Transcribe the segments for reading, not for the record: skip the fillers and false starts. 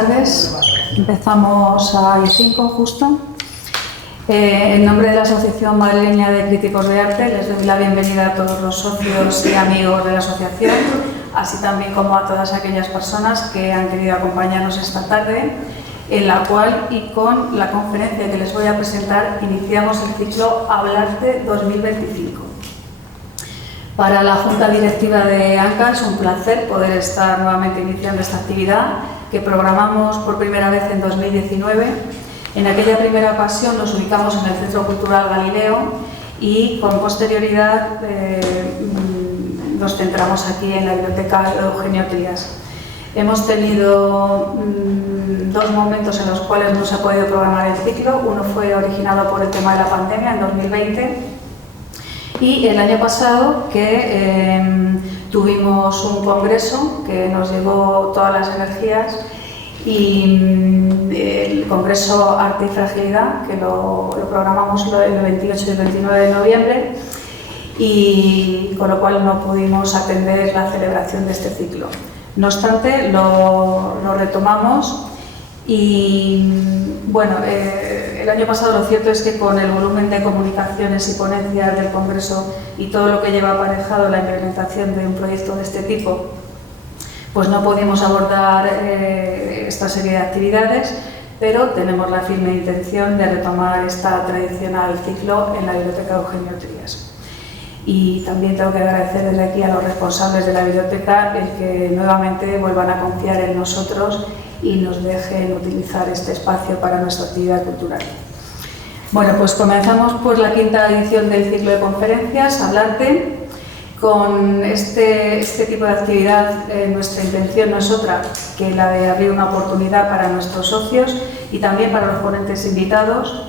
tardes. Empezamos a I5 justo. En nombre de la Asociación Madrileña de Críticos de Arte les doy la bienvenida a todos los socios y amigos de la asociación, así también como a todas aquellas personas que han querido acompañarnos esta tarde, en la cual y con la conferencia que les voy a presentar iniciamos el ciclo Hablarte 2025. Para la Junta Directiva de ANCA es un placer poder estar nuevamente iniciando esta actividad que programamos por primera vez en 2019. En aquella primera ocasión nos ubicamos en el Centro Cultural Galileo y con posterioridad nos centramos aquí en la Biblioteca Eugenio Trías. Hemos tenido dos momentos en los cuales no se ha podido programar el ciclo. Uno fue originado por el tema de la pandemia en 2020 y el año pasado que tuvimos un congreso que nos llevó todas las energías y el Congreso Arte y Fragilidad, que lo programamos el 28 y el 29 de noviembre y con lo cual no pudimos atender la celebración de este ciclo. No obstante, lo retomamos y bueno, el año pasado lo cierto es que con el volumen de comunicaciones y ponencias del Congreso y todo lo que lleva aparejado la implementación de un proyecto de este tipo, pues no pudimos abordar esta serie de actividades, pero tenemos la firme intención de retomar esta tradicional ciclo en la Biblioteca Eugenio Trías. Y también tengo que agradecer desde aquí a los responsables de la biblioteca el que nuevamente vuelvan a confiar en nosotros y nos dejen utilizar este espacio para nuestra actividad cultural. Bueno, pues comenzamos por la quinta edición del ciclo de conferencias, Hablarte. Con este tipo de actividad, nuestra intención no es otra que la de abrir una oportunidad para nuestros socios y también para los ponentes invitados,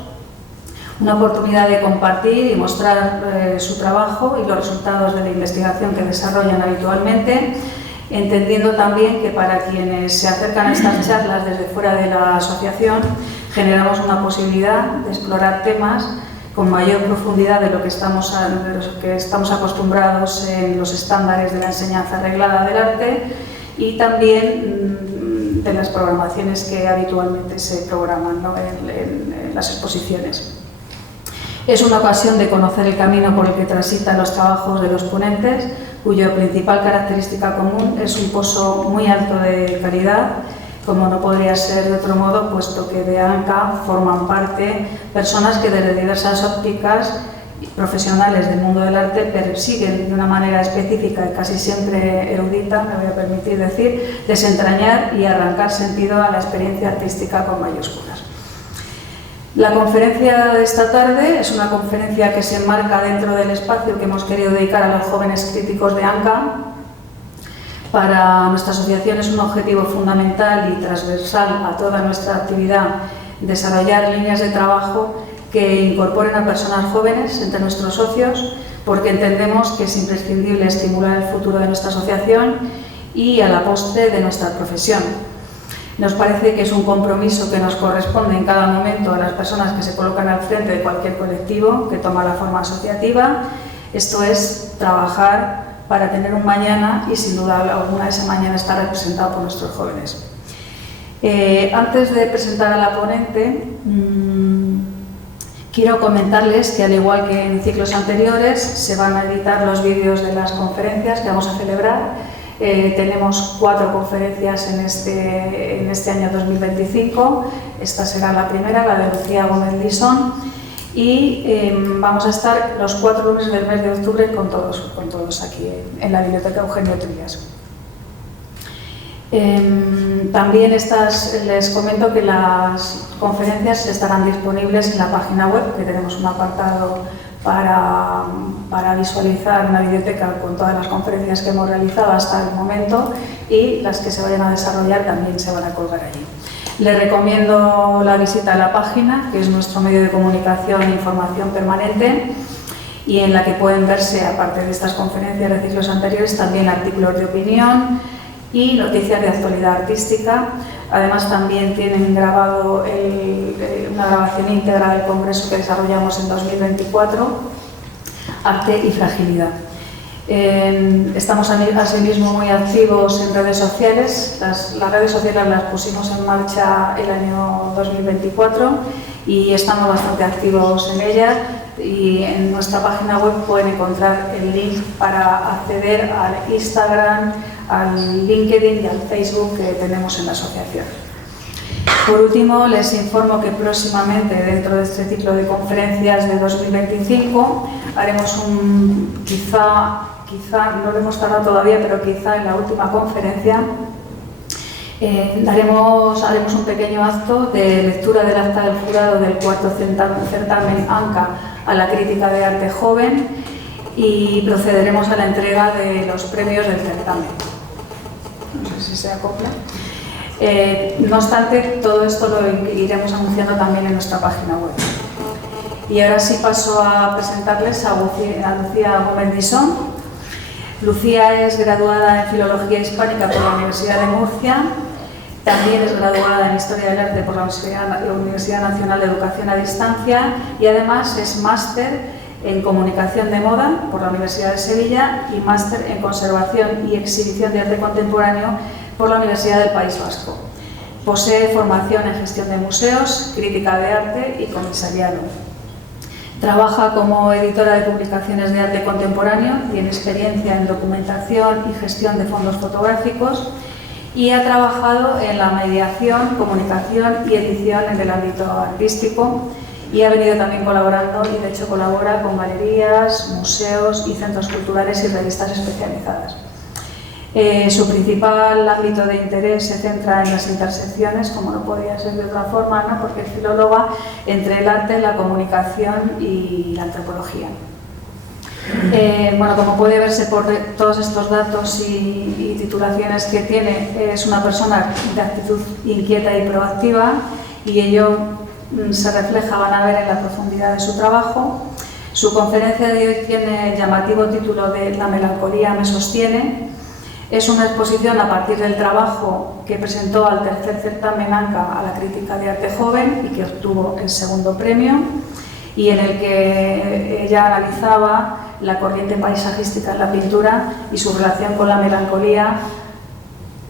una oportunidad de compartir y mostrar su trabajo y los resultados de la investigación que desarrollan habitualmente, entendiendo también que para quienes se acercan a estas charlas desde fuera de la asociación generamos una posibilidad de explorar temas con mayor profundidad de lo que estamos acostumbrados en los estándares de la enseñanza reglada del arte y también de las programaciones que habitualmente se programan, ¿no?, en las exposiciones. Es una ocasión de conocer el camino por el que transitan los trabajos de los ponentes, cuya principal característica común es un pozo muy alto de calidad, como no podría ser de otro modo, puesto que de ANCA forman parte personas que desde diversas ópticas profesionales del mundo del arte persiguen de una manera específica y casi siempre erudita, me voy a permitir decir, desentrañar y arrancar sentido a la experiencia artística con mayúsculas. La conferencia de esta tarde es una conferencia que se enmarca dentro del espacio que hemos querido dedicar a los jóvenes críticos de ANCA. Para nuestra asociación es un objetivo fundamental y transversal a toda nuestra actividad desarrollar líneas de trabajo que incorporen a personas jóvenes entre nuestros socios, porque entendemos que es imprescindible estimular el futuro de nuestra asociación y a la postre de nuestra profesión. Nos parece que es un compromiso que nos corresponde en cada momento a las personas que se colocan al frente de cualquier colectivo que toma la forma asociativa. Esto es trabajar para tener un mañana y sin duda alguna ese mañana está representado por nuestros jóvenes. Antes de presentar a la ponente, quiero comentarles que al igual que en ciclos anteriores se van a editar los vídeos de las conferencias que vamos a celebrar. Tenemos 4 conferencias en este año 2025, esta será la primera, la de Lucía Gómez Lisón, y vamos a estar los 4 lunes del mes de octubre con todos aquí en la Biblioteca Eugenio Trías. También les comento que las conferencias estarán disponibles en la página web, que tenemos un apartado para visualizar una biblioteca con todas las conferencias que hemos realizado hasta el momento y las que se vayan a desarrollar también se van a colgar allí. Les recomiendo la visita a la página, que es nuestro medio de comunicación e información permanente y en la que pueden verse, aparte de estas conferencias de ciclos anteriores, también artículos de opinión y noticias de actualidad artística. Además, también tienen grabado una grabación íntegra del congreso que desarrollamos en 2024, Arte y Fragilidad. Estamos asimismo muy activos en redes sociales. Las redes sociales las pusimos en marcha el año 2024 y estamos bastante activos en ellas, y en nuestra página web pueden encontrar el link para acceder al Instagram, al LinkedIn y al Facebook que tenemos en la asociación. Por último, les informo que próximamente, dentro de este ciclo de conferencias de 2025, haremos quizá no lo hemos tardado todavía, pero quizá en la última conferencia haremos un pequeño acto de lectura del acta del jurado del cuarto certamen ANCA a la crítica de arte joven, y procederemos a la entrega de los premios del certamen. No sé si se acopla. No obstante, todo esto lo iremos anunciando también en nuestra página web. Y ahora sí paso a presentarles a Lucía Gómez Disón. Lucía es graduada en Filología Hispánica por la Universidad de Murcia, también es graduada en Historia del Arte por la Universidad Nacional de Educación a Distancia, y además es máster en Comunicación de Moda por la Universidad de Sevilla y máster en Conservación y Exhibición de Arte Contemporáneo por la Universidad del País Vasco. Posee formación en Gestión de Museos, Crítica de Arte y Comisariado. Trabaja como editora de publicaciones de arte contemporáneo, tiene experiencia en documentación y gestión de fondos fotográficos y ha trabajado en la mediación, comunicación y edición en el ámbito artístico, y ha venido también colaborando, y de hecho colabora con galerías, museos y centros culturales y revistas especializadas. Su principal ámbito de interés se centra en las intersecciones, como no podía ser de otra forma, ¿no?, porque es filóloga, entre el arte, la comunicación y la antropología. Bueno, como puede verse por todos estos datos y titulaciones que tiene, es una persona de actitud inquieta y proactiva, y ello se refleja, van a ver, en la profundidad de su trabajo. Su conferencia de hoy tiene el llamativo título de La melancolía me sostiene. Es una exposición a partir del trabajo que presentó al tercer certamen ANCA a la crítica de arte joven y que obtuvo el segundo premio, y en el que ella analizaba la corriente paisajística en la pintura y su relación con la melancolía,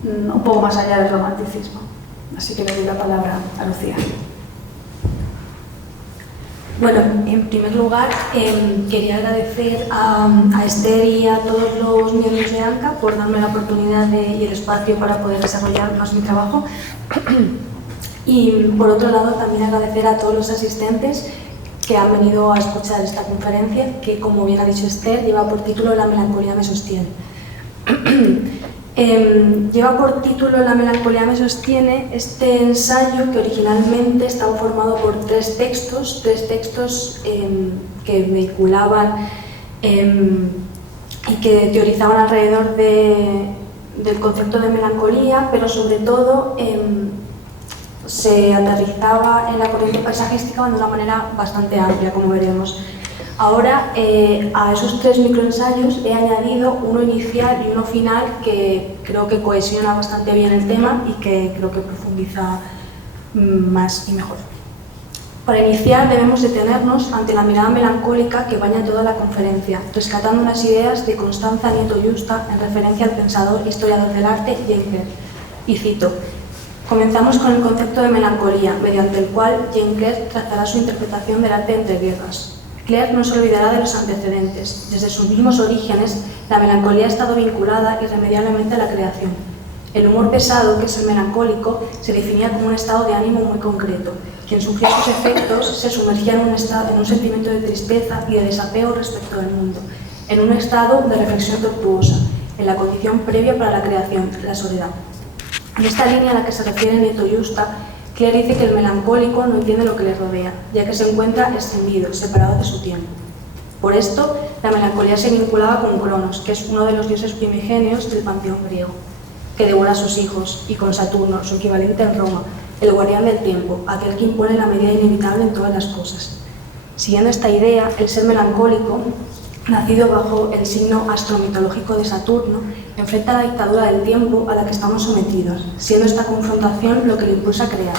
un poco más allá del romanticismo. Así que le doy la palabra a Lucía. Bueno, en primer lugar, quería agradecer a Esther y a todos los miembros de ANCA por darme la oportunidad y el espacio para poder desarrollar más mi trabajo. Y por otro lado, también agradecer a todos los asistentes que han venido a escuchar esta conferencia, que, como bien ha dicho Esther, lleva por título La melancolía me sostiene. Lleva por título La melancolía me sostiene este ensayo, que originalmente estaba formado por tres textos que vehiculaban y que teorizaban alrededor del concepto de melancolía, pero sobre todo se aterrizaba en la corriente paisajística de una manera bastante amplia, como veremos. Ahora, a esos tres microensayos he añadido uno inicial y uno final que creo que cohesiona bastante bien el tema y que creo que profundiza más y mejor. Para iniciar, debemos detenernos ante la mirada melancólica que baña toda la conferencia, rescatando unas ideas de Constanza Nieto Yusta en referencia al pensador e historiador del arte Jane Clare. Y cito: comenzamos con el concepto de melancolía, mediante el cual Jane Clare trazará su interpretación del arte entre guerras. Clare no se olvidará de los antecedentes. Desde sus mismos orígenes, la melancolía ha estado vinculada irremediablemente a la creación. El humor pesado, que es el melancólico, se definía como un estado de ánimo muy concreto. Quien sufría sus efectos se sumergía en un sentimiento de tristeza y de desapego respecto del mundo, en un estado de reflexión tortuosa, en la condición previa para la creación, la soledad. En esta línea a la que se refiere Nieto Yusta, Clare dice que el melancólico no entiende lo que le rodea, ya que se encuentra escindido, separado de su tiempo. Por esto, la melancolía se vinculaba con Cronos, que es uno de los dioses primigenios del panteón griego, que devora a sus hijos, y con Saturno, su equivalente en Roma, el guardián del tiempo, aquel que impone la medida inevitable en todas las cosas. Siguiendo esta idea, el ser melancólico, nacido bajo el signo astromitológico de Saturno, enfrenta la dictadura del tiempo a la que estamos sometidos, siendo esta confrontación lo que le impulsa a crear.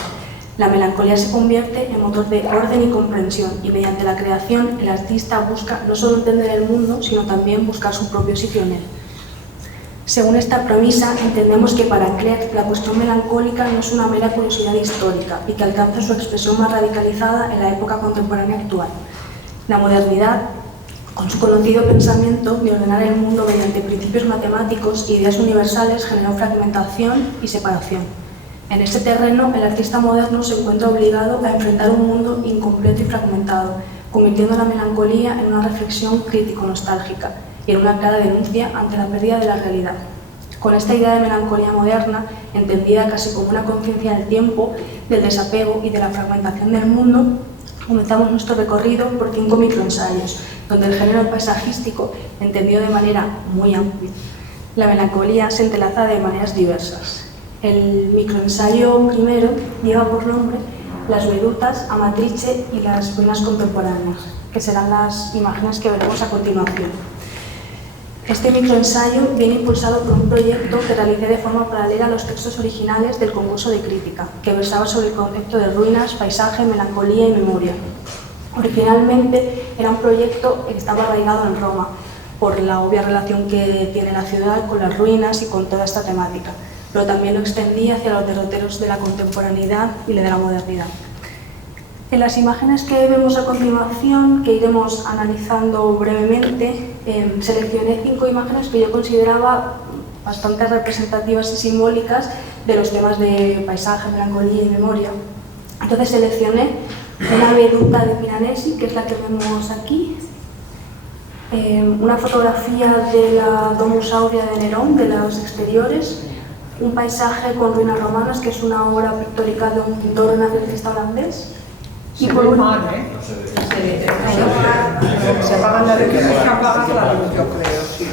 La melancolía se convierte en motor de orden y comprensión, y mediante la creación el artista busca no solo entender el mundo, sino también buscar su propio sitio en él. Según esta premisa, entendemos que para Klerk la cuestión melancólica no es una mera curiosidad histórica y que alcanza su expresión más radicalizada en la época contemporánea actual. La modernidad, con su conocido pensamiento de ordenar el mundo mediante principios matemáticos e ideas universales, generó fragmentación y separación. En este terreno, el artista moderno se encuentra obligado a enfrentar un mundo incompleto y fragmentado, convirtiendo la melancolía en una reflexión crítico-nostálgica y en una clara denuncia ante la pérdida de la realidad. Con esta idea de melancolía moderna, entendida casi como una conciencia del tiempo, del desapego y de la fragmentación del mundo, comenzamos nuestro recorrido por 5 microensayos, donde el género paisajístico, entendido de manera muy amplia, la melancolía se entrelaza de maneras diversas. El microensayo primero lleva por nombre Las vedutas, Amatrice y las ruinas contemporáneas, que serán las imágenes que veremos a continuación. Este microensayo viene impulsado por un proyecto que realicé de forma paralela a los textos originales del concurso de crítica, que versaba sobre el concepto de ruinas, paisaje, melancolía y memoria. Originalmente era un proyecto que estaba arraigado en Roma, por la obvia relación que tiene la ciudad con las ruinas y con toda esta temática, pero también lo extendía hacia los derroteros de la contemporaneidad y de la modernidad. En las imágenes que vemos a continuación, que iremos analizando brevemente, seleccioné 5 imágenes que yo consideraba bastante representativas y simbólicas de los temas de paisaje, melancolía y memoria. Entonces seleccioné una veduta de Piranesi, que es la que vemos aquí, una fotografía de la Domus Aurea de Nerón, de los exteriores, un paisaje con ruinas romanas, que es una obra pictórica de un pintor renacentista holandés. Y por último, se apagan la luz, se apaga la luz, yo creo, sí.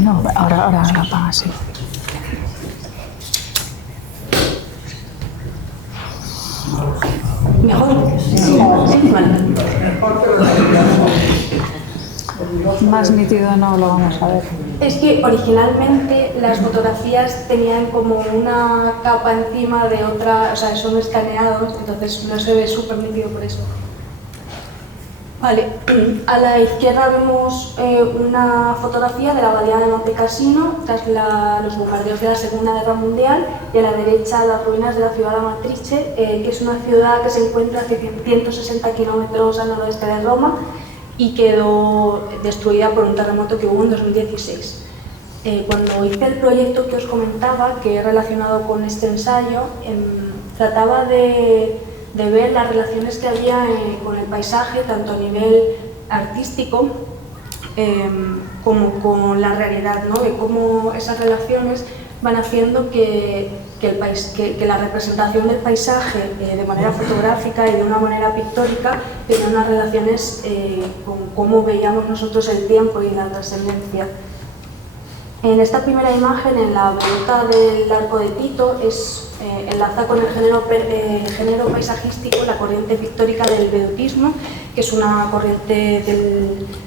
No, ahora la apaga, sí. ¿Mejor? Sí. Vale. Más nítido no lo vamos a ver. Es que originalmente las fotografías tenían como una capa encima de otra, o sea, son escaneados, entonces no se ve súper nítido por eso. Vale, a la izquierda vemos una fotografía de la abadía de Monte Cassino tras los bombardeos de la Segunda Guerra Mundial, y a la derecha las ruinas de la ciudad de Amatrice, que es una ciudad que se encuentra a 160 kilómetros al noroeste de Roma y quedó destruida por un terremoto que hubo en 2016. Cuando hice el proyecto que os comentaba, que es relacionado con este ensayo, trataba de ver las relaciones que había con el paisaje, tanto a nivel artístico como con la realidad, ¿no? De cómo esas relaciones van haciendo que la representación del paisaje de manera fotográfica y de una manera pictórica tenga unas relaciones con cómo veíamos nosotros el tiempo y la trascendencia. En esta primera imagen, en la veduta del arco de Tito, enlaza con el género paisajístico la corriente pictórica del vedutismo, que es una corriente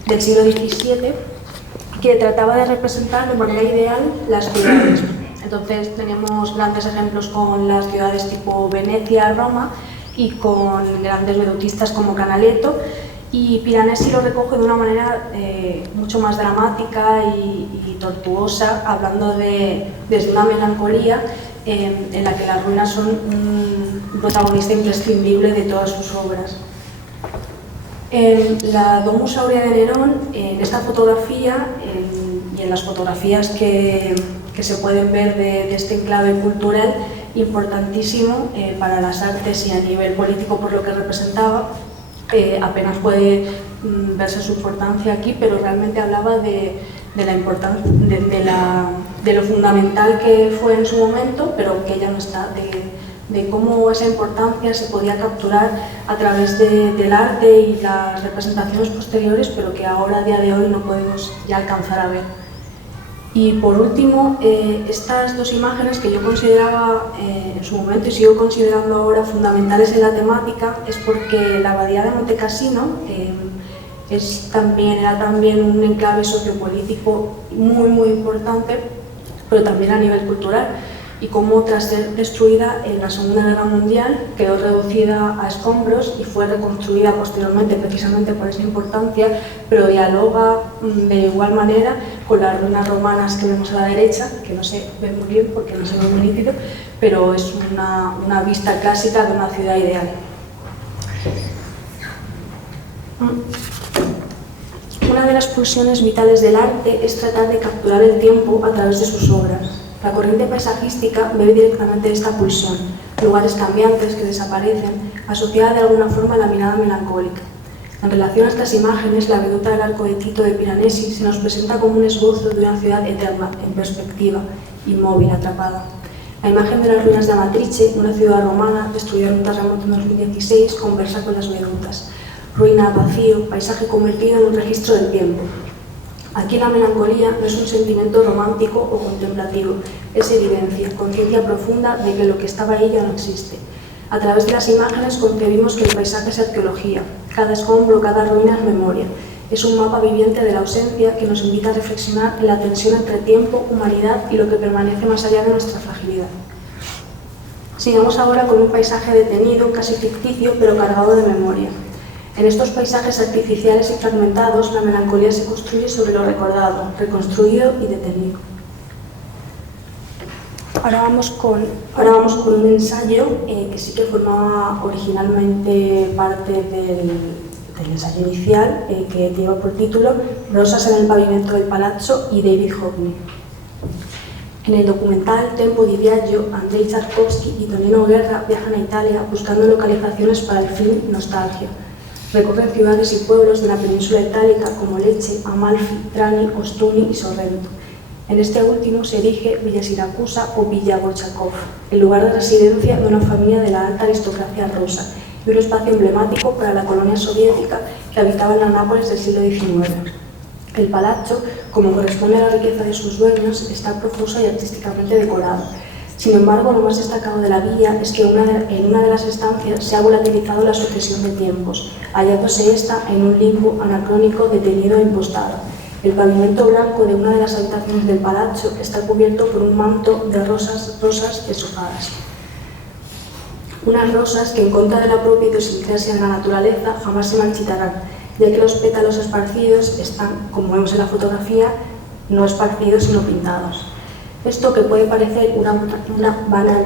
del siglo XVII que trataba de representar de manera ideal las ciudades. Entonces tenemos grandes ejemplos con las ciudades tipo Venecia, Roma, y con grandes vedutistas como Canaletto, y Piranesi lo recoge de una manera mucho más dramática y tortuosa, hablando desde una melancolía en la que las ruinas son un protagonista imprescindible de todas sus obras. En la Domus Aurea de Nerón, en esta fotografía y en las fotografías que se pueden ver de este enclave cultural importantísimo para las artes y a nivel político por lo que representaba, apenas puede verse su importancia aquí, pero realmente hablaba de la importancia, de lo fundamental que fue en su momento, pero que ya no está, de cómo esa importancia se podía capturar a través del arte y las representaciones posteriores, pero que ahora, a día de hoy, no podemos ya alcanzar a ver. Y por último, estas dos imágenes que yo consideraba en su momento y sigo considerando ahora fundamentales en la temática es porque la abadía de Montecassino era también un enclave sociopolítico muy importante, pero también a nivel cultural, y cómo tras ser destruida en la Segunda Guerra Mundial quedó reducida a escombros y fue reconstruida posteriormente precisamente por esa importancia, pero dialoga de igual manera con las ruinas romanas que vemos a la derecha, que no se ve muy bien porque no se ve muy nítido, pero es una vista clásica de una ciudad ideal. Una de las pulsiones vitales del arte es tratar de capturar el tiempo a través de sus obras. La corriente paisajística bebe directamente de esta pulsión, lugares cambiantes que desaparecen, asociada de alguna forma a la mirada melancólica. En relación a estas imágenes, la veduta del arco de Tito de Piranesi se nos presenta como un esbozo de una ciudad eterna, en perspectiva, inmóvil, atrapada. La imagen de las ruinas de Amatrice, una ciudad romana destruida en un terremoto en 2016, conversa con las vedutas. Ruina, vacío, paisaje convertido en un registro del tiempo. Aquí la melancolía no es un sentimiento romántico o contemplativo, es evidencia, conciencia profunda de que lo que estaba ahí ya no existe. A través de las imágenes concebimos que el paisaje es arqueología, cada escombro, cada ruina es memoria. Es un mapa viviente de la ausencia que nos invita a reflexionar en la tensión entre tiempo, humanidad y lo que permanece más allá de nuestra fragilidad. Sigamos ahora con un paisaje detenido, casi ficticio, pero cargado de memoria. En estos paisajes artificiales y fragmentados, la melancolía se construye sobre lo recordado, reconstruido y detenido. Ahora vamos con un ensayo que sí que formaba originalmente parte del ensayo inicial, que lleva por título Rosas en el pavimento del Palazzo y David Hockney. En el documental Tempo di Viaggio, Andrei Tarkovsky y Tonino Guerra viajan a Italia buscando localizaciones para el film Nostalgia. Recorren ciudades y pueblos de la península itálica como Lecce, Amalfi, Trani, Ostuni y Sorrento. En este último se erige Villa Siracusa o Villa Bolchakov, el lugar de residencia de una familia de la alta aristocracia rusa y un espacio emblemático para la colonia soviética que habitaba en la Nápoles del siglo XIX. El palazzo, como corresponde a la riqueza de sus dueños, está profuso y artísticamente decorado. Sin embargo, lo más destacado de la villa es que en una de las estancias se ha volatilizado la sucesión de tiempos, hallándose esta en un limbo anacrónico detenido e impostado. El pavimento blanco de una de las habitaciones del palazzo está cubierto por un manto de rosas deshojadas. Unas rosas que, en contra de la propia idiosincrasia de la naturaleza, jamás se marchitarán, ya que los pétalos esparcidos están, como vemos en la fotografía, no esparcidos sino pintados. Esto, que puede parecer una banal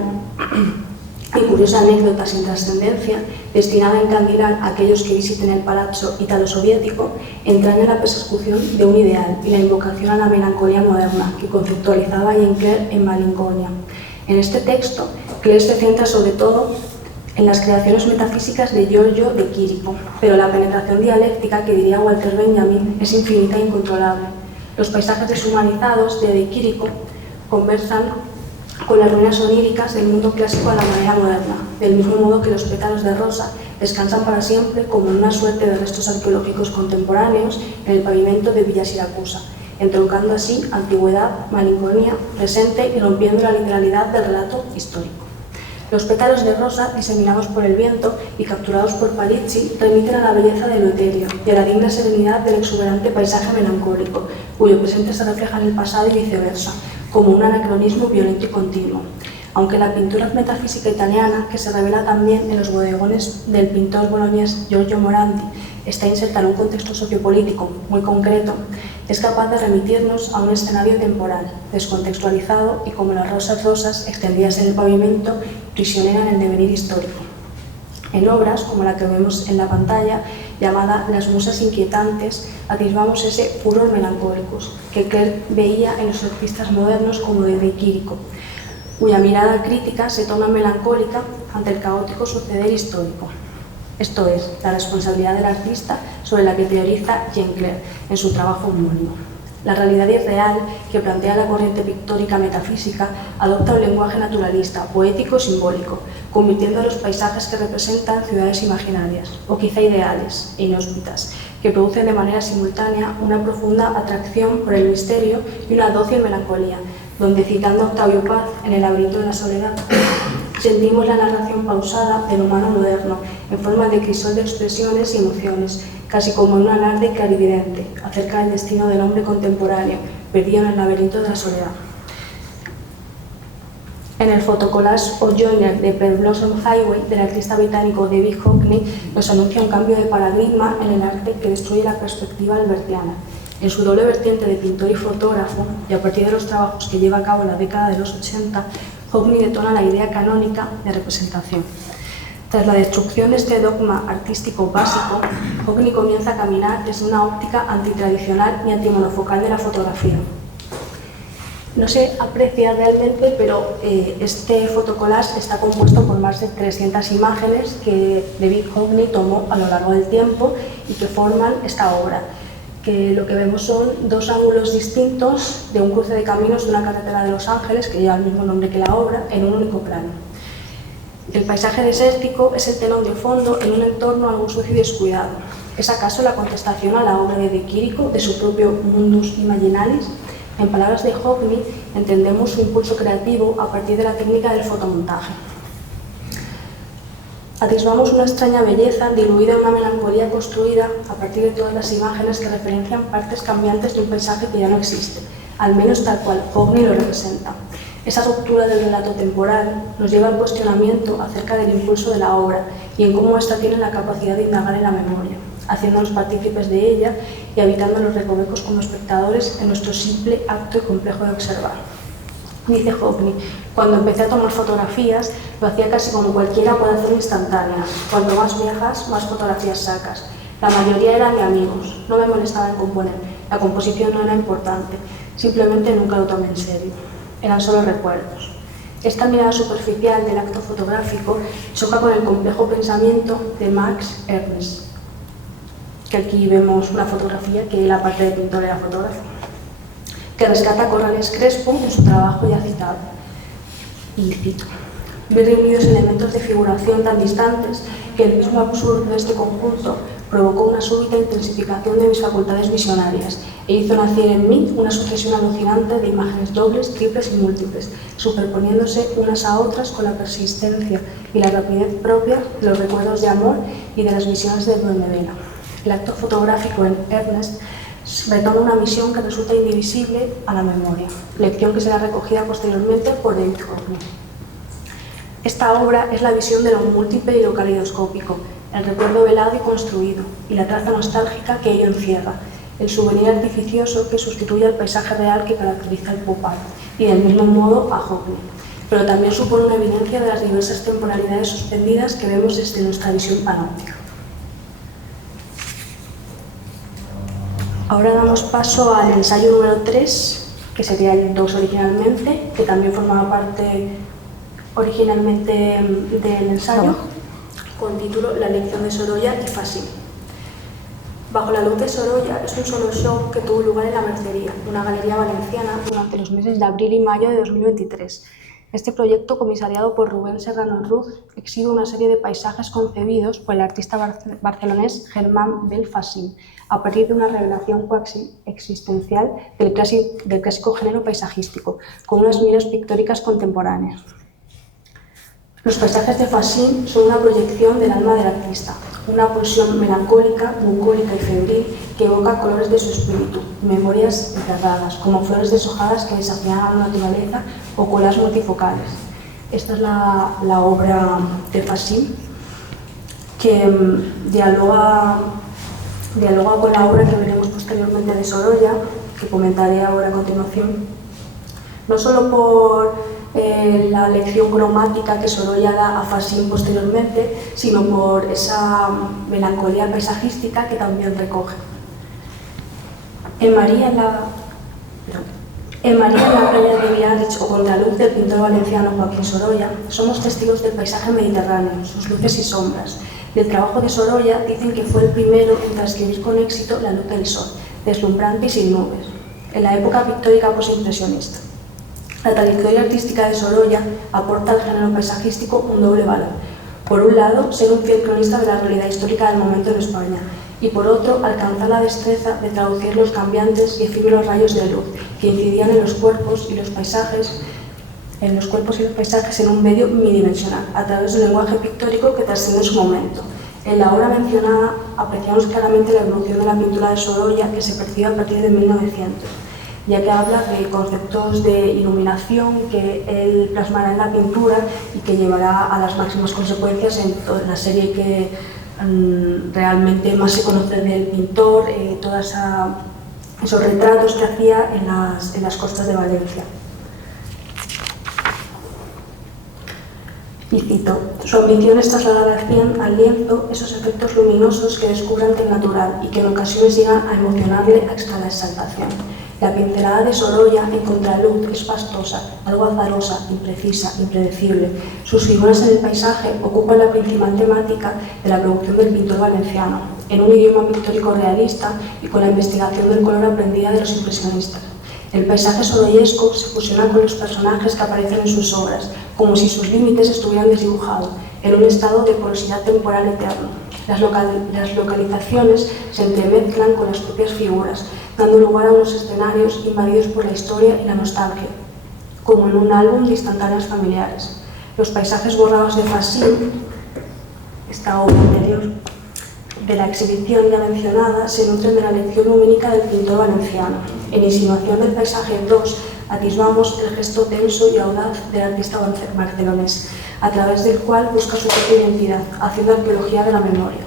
y curiosa anécdota sin trascendencia, destinada a encandilar a aquellos que visiten el palazzo italo-soviético, entraña la persecución de un ideal y la invocación a la melancolía moderna que conceptualizaba Jean Clair en Malinconia. En este texto, Clair se centra sobre todo en las creaciones metafísicas de Giorgio de Chirico, pero la penetración dialéctica, que diría Walter Benjamin, es infinita e incontrolable. Los paisajes deshumanizados de Chirico conversan con las ruinas oníricas del mundo clásico a la manera moderna, del mismo modo que los pétalos de rosa descansan para siempre como en una suerte de restos arqueológicos contemporáneos en el pavimento de Villa Siracusa, entroncando así antigüedad, malinconía, presente y rompiendo la literalidad del relato histórico. Los pétalos de rosa, diseminados por el viento y capturados por Parisi, remiten a la belleza de lo etéreo y a la digna serenidad del exuberante paisaje melancólico, cuyo presente se refleja en el pasado y viceversa, como un anacronismo violento y continuo. Aunque la pintura metafísica italiana, que se revela también en los bodegones del pintor boloñés Giorgio Morandi, está inserta en un contexto sociopolítico muy concreto, es capaz de remitirnos a un escenario temporal, descontextualizado y, como las rosas extendidas en el pavimento, prisionera en el devenir histórico. En obras como la que vemos en la pantalla, llamada Las musas inquietantes, atisbamos ese furor melancólicos que Clair veía en los artistas modernos como de Chirico, cuya mirada crítica se torna melancólica ante el caótico suceder histórico. Esto es, la responsabilidad del artista sobre la que teoriza Jean Clair en su trabajo homónimo. La realidad irreal que plantea la corriente pictórica metafísica adopta un lenguaje naturalista, poético, simbólico, convirtiendo los paisajes que representan ciudades imaginarias, o quizá ideales e inhóspitas, que producen de manera simultánea una profunda atracción por el misterio y una dócil melancolía, donde, citando a Octavio Paz en El laberinto de la soledad, sentimos la narración pausada del humano moderno, en forma de crisol de expresiones y emociones, casi como un alarde clarividente acerca del destino del hombre contemporáneo, perdido en el laberinto de la soledad. En el fotocollage O Joiner de Per Blossom Highway del artista británico David Hockney nos anuncia un cambio de paradigma en el arte que destruye la perspectiva albertiana. En su doble vertiente de pintor y fotógrafo, y a partir de los trabajos que lleva a cabo en la década de los 80, Hockney detona la idea canónica de representación. Tras la destrucción de este dogma artístico básico, Hockney comienza a caminar desde una óptica antitradicional y antimonofocal de la fotografía. No se aprecia realmente, pero este fotocollage está compuesto por más de 300 imágenes que David Hockney tomó a lo largo del tiempo y que forman esta obra, que lo que vemos son dos ángulos distintos de un cruce de caminos de una carretera de Los Ángeles, que lleva el mismo nombre que la obra, en un único plano. El paisaje desértico es el telón de fondo en un entorno algo sucio y descuidado. ¿Es acaso la contestación a la obra de Quirico, de su propio Mundus Imaginalis? En palabras de Hockney, entendemos su impulso creativo a partir de la técnica del fotomontaje. Atisbamos una extraña belleza diluida en una melancolía construida a partir de todas las imágenes que referencian partes cambiantes de un paisaje que ya no existe, al menos tal cual Hockney lo representa. Esa ruptura del relato temporal nos lleva al cuestionamiento acerca del impulso de la obra y en cómo ésta tiene la capacidad de indagar en la memoria, haciéndonos partícipes de ella y habitando los recovecos como espectadores en nuestro simple acto y complejo de observar. Dice Hockney: cuando empecé a tomar fotografías, lo hacía casi como cualquiera puede hacer instantáneas. Cuando más viajas, más fotografías sacas. La mayoría eran de amigos, no me molestaba en componer, la composición no era importante, simplemente nunca lo tomé en serio. Eran solo recuerdos. Esta mirada superficial del acto fotográfico choca con el complejo pensamiento de Max Ernst, que aquí vemos una fotografía que él, aparte de pintor, era fotógrafo, que rescata a Corrales Crespo en su trabajo ya citado. Y cito: vi reunidos elementos de figuración tan distantes que el mismo absurdo de este conjunto provocó una súbita intensificación de mis facultades visionarias e hizo nacer en mí una sucesión alucinante de imágenes dobles, triples y múltiples, superponiéndose unas a otras con la persistencia y la rapidez propia de los recuerdos de amor y de las visiones de Duende Vela. El acto fotográfico en Ernest retoma una misión que resulta indivisible a la memoria, lección que será recogida posteriormente por David Hockney. Esta obra es la visión de lo múltiple y lo caleidoscópico, el recuerdo velado y construido, y la traza nostálgica que ello encierra, el souvenir artificioso que sustituye al paisaje real que caracteriza el pop art, y del mismo modo a Hockney, pero también supone una evidencia de las diversas temporalidades suspendidas que vemos desde nuestra visión panóptica. Ahora damos paso al ensayo número 3, que sería el 2 originalmente, que también formaba parte originalmente del ensayo, con título La elección de Sorolla y Facín. Bajo la luz de Sorolla es un solo show que tuvo lugar en La Mercería, una galería valenciana, durante los meses de abril y mayo de 2023. Este proyecto, comisariado por Rubén Serrano Ruz, exhibe una serie de paisajes concebidos por el artista barcelonés Germán Bel Facín, a partir de una revelación existencial del clásico género paisajístico, con unas miras pictóricas contemporáneas. Los paisajes de Facín son una proyección del alma del artista, una pulsión melancólica, bucólica y febril que evoca colores de su espíritu, memorias enterradas, como flores deshojadas que desafían a la naturaleza o colas multifocales. Esta es la obra de Facín, que dialoga con la obra que veremos posteriormente de Sorolla, que comentaré ahora a continuación, no solo por la lección cromática que Sorolla da a Facín posteriormente, sino por esa melancolía paisajística que también recoge. En María en la playa de Biarritz o Contraluz del pintor valenciano Joaquín Sorolla, somos testigos del paisaje mediterráneo, sus luces y sombras. Del trabajo de Sorolla dicen que fue el primero en transcribir con éxito la luz del sol, deslumbrante y sin nubes, en la época pictórica posimpresionista. La trayectoria artística de Sorolla aporta al género paisajístico un doble valor. Por un lado, ser un fiel cronista de la realidad histórica del momento en España, y por otro, alcanzar la destreza de traducir los cambiantes y efímeros rayos de luz que incidían en los cuerpos y los paisajes en un medio unidimensional, a través de un lenguaje pictórico que trasciende su momento. En la obra mencionada apreciamos claramente la evolución de la pintura de Sorolla que se percibe a partir de 1900, ya que habla de conceptos de iluminación que él plasmará en la pintura y que llevará a las máximas consecuencias en toda la serie que realmente más se conoce del pintor, todos esos retratos que hacía en las costas de Valencia. Y cito: su ambición es trasladar al lienzo esos efectos luminosos que descubre ante el natural y que en ocasiones llegan a emocionarle hasta la exaltación. La pincelada de Sorolla en contraluz es pastosa, algo azarosa, imprecisa, impredecible. Sus figuras en el paisaje ocupan la principal temática de la producción del pintor valenciano, en un idioma pictórico realista y con la investigación del color aprendida de los impresionistas. El paisaje sorollesco se fusiona con los personajes que aparecen en sus obras, como si sus límites estuvieran desdibujados, en un estado de porosidad temporal eterno. Las localizaciones se entremezclan con las propias figuras, dando lugar a unos escenarios invadidos por la historia y la nostalgia, como en un álbum de instantáneas familiares. Los paisajes borrados de Fassin, esta obra anterior de la exhibición ya mencionada, se nutren de la lección lumínica del pintor valenciano. En Insinuación del paisaje 2 atisbamos el gesto tenso y audaz del artista barcelonés, a través del cual busca su propia identidad, haciendo arqueología de la memoria.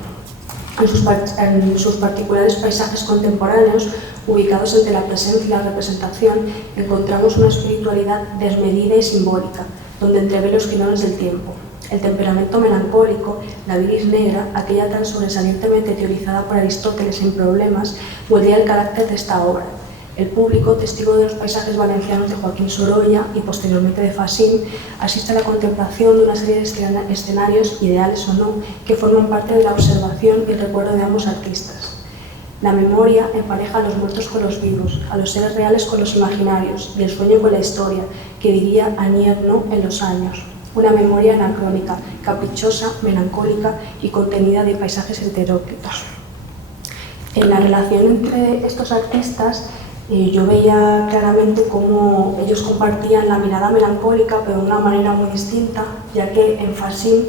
En sus particulares paisajes contemporáneos, ubicados entre la presencia y la representación, encontramos una espiritualidad desmedida y simbólica, donde entrevé los girones del tiempo. El temperamento melancólico, la bilis negra, aquella tan sobresalientemente teorizada por Aristóteles en Problemas, moldea el carácter de esta obra. El público, testigo de los paisajes valencianos de Joaquín Sorolla y posteriormente de Fassin, asiste a la contemplación de una serie de escenarios, ideales o no, que forman parte de la observación y el recuerdo de ambos artistas. La memoria empareja a los muertos con los vivos, a los seres reales con los imaginarios y el sueño con la historia, que diría Anierno en Los años. Una memoria anacrónica, caprichosa, melancólica y contenida de paisajes heteróclitos. En la relación entre estos artistas, yo veía claramente cómo ellos compartían la mirada melancólica, pero de una manera muy distinta, ya que en Fassin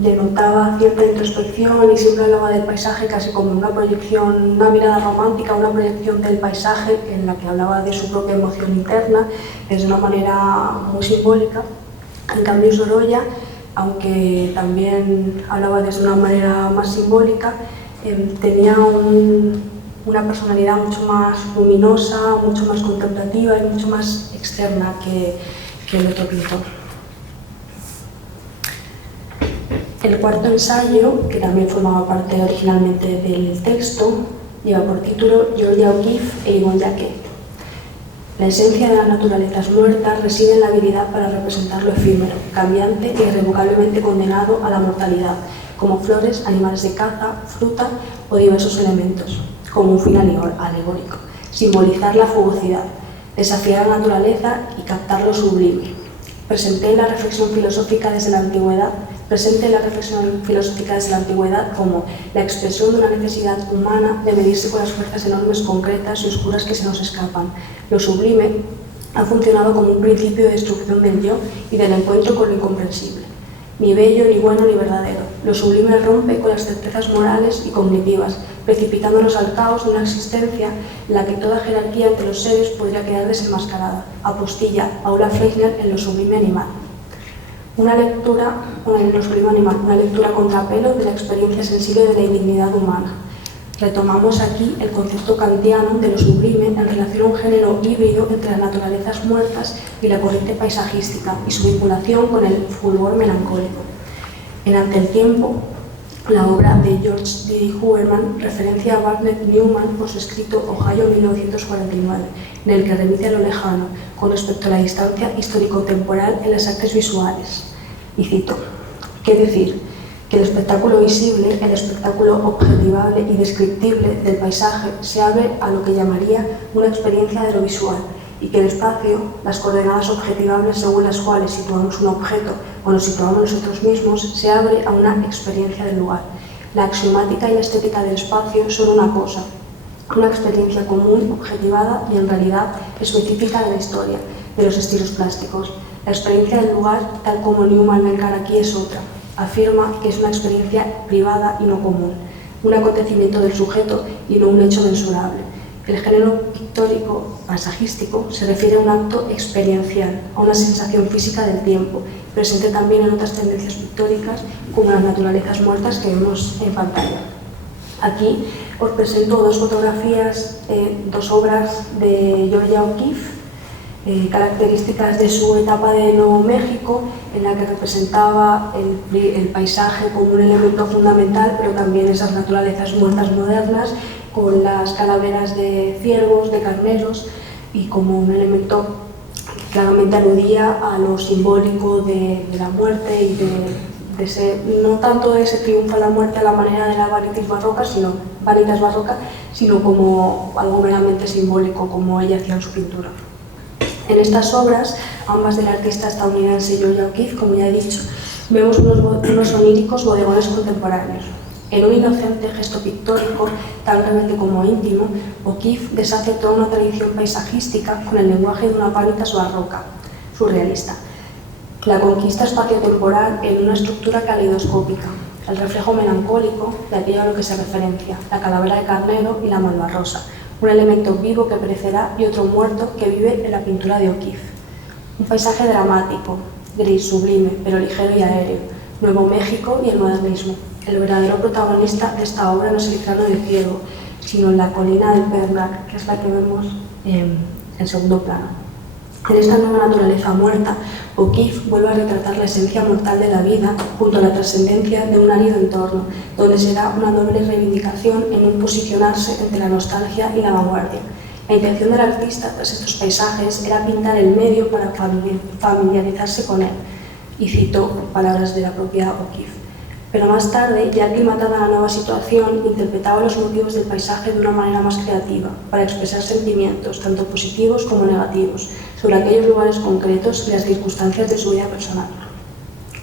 denotaba cierta introspección y siempre hablaba del paisaje casi como una proyección, una mirada romántica, una proyección del paisaje en la que hablaba de su propia emoción interna, desde una manera muy simbólica. En cambio, Sorolla, aunque también hablaba desde una manera más simbólica, tenía una personalidad mucho más luminosa, mucho más contemplativa y mucho más externa que el otro pintor. El cuarto ensayo, que también formaba parte originalmente del texto, lleva por título Georgia O'Keeffe e Yvonne Jacquet. La esencia de las naturalezas muertas reside en la habilidad para representar lo efímero, cambiante e irrevocablemente condenado a la mortalidad, como flores, animales de caza, fruta o diversos elementos, como un fin alegórico, simbolizar la fugosidad, desafiar a la naturaleza y captar lo sublime. Presente en la reflexión filosófica desde la antigüedad como la expresión de una necesidad humana de medirse con las fuerzas enormes, concretas y oscuras que se nos escapan. Lo sublime ha funcionado como un principio de destrucción del yo y del encuentro con lo incomprensible. Ni bello, ni bueno, ni verdadero. Lo sublime rompe con las certezas morales y cognitivas, precipitándonos al caos de una existencia en la que toda jerarquía entre los seres podría quedar desenmascarada. Apostilla Paula Fleischner en Lo sublime animal. Una lectura contrapelo de la experiencia sensible de la indignidad humana. Retomamos aquí el concepto kantiano de lo sublime en relación a un género híbrido entre las naturalezas muertas y la corriente paisajística y su vinculación con el fulgor melancólico. En Ante el tiempo, la obra de George D. Huberman referencia a Barnett Newman por su escrito Ohio 1949, en el que remite a lo lejano con respecto a la distancia histórico-temporal en las artes visuales. Y cito: ¿qué decir? Que el espectáculo visible, el espectáculo objetivable y descriptible del paisaje se abre a lo que llamaría una experiencia de lo visual, y que el espacio, las coordenadas objetivables según las cuales situamos un objeto o nos situamos nosotros mismos, se abre a una experiencia del lugar. La axiomática y la estética del espacio son una cosa, una experiencia común, objetivada y en realidad específica de la historia, de los estilos plásticos. La experiencia del lugar, tal como Newman la encara aquí, es otra. Afirma que es una experiencia privada y no común, un acontecimiento del sujeto y no un hecho mensurable. El género pictórico paisajístico se refiere a un acto experiencial, a una sensación física del tiempo, presente también en otras tendencias pictóricas como las naturalezas muertas que vemos en pantalla. Aquí os presento dos fotografías, dos obras de Georgia O'Keeffe, características de su etapa de Nuevo México, en la que representaba el paisaje como un elemento fundamental, pero también esas naturalezas muertas modernas, con las calaveras de ciervos, de carneros, y como un elemento que claramente aludía a lo simbólico de la muerte y de ese, no tanto de ese triunfo a la muerte a la manera de la Vanitas Barroca, sino como algo meramente simbólico, como ella hacía en su pintura. En estas obras, ambas del artista estadounidense Georgia O'Keeffe, como ya he dicho, vemos unos oníricos bodegones contemporáneos. En un inocente gesto pictórico, tan rebelde como íntimo, O'Keeffe deshace toda una tradición paisajística con el lenguaje de una Vanitas Barroca, surrealista. La conquista espaciotemporal en una estructura caleidoscópica, el reflejo melancólico de aquello a lo que se referencia, la calavera de carnero y la malvarrosa, un elemento vivo que perecerá y otro muerto que vive en la pintura de O'Keeffe. Un paisaje dramático, gris, sublime, pero ligero y aéreo, Nuevo México y el modernismo. El verdadero protagonista de esta obra no es el grano del ciego, sino la colina del Pernac, que es la que vemos en segundo plano. En esta nueva naturaleza muerta, O'Keeffe vuelve a retratar la esencia mortal de la vida junto a la trascendencia de un árido entorno, donde se da una doble reivindicación en un posicionarse entre la nostalgia y la vanguardia. La intención del artista tras estos paisajes era pintar el medio para familiarizarse con él, y cito palabras de la propia O'Keeffe. Pero más tarde, ya aclimatada a la nueva situación, interpretaba los motivos del paisaje de una manera más creativa, para expresar sentimientos, tanto positivos como negativos, sobre aquellos lugares concretos y las circunstancias de su vida personal.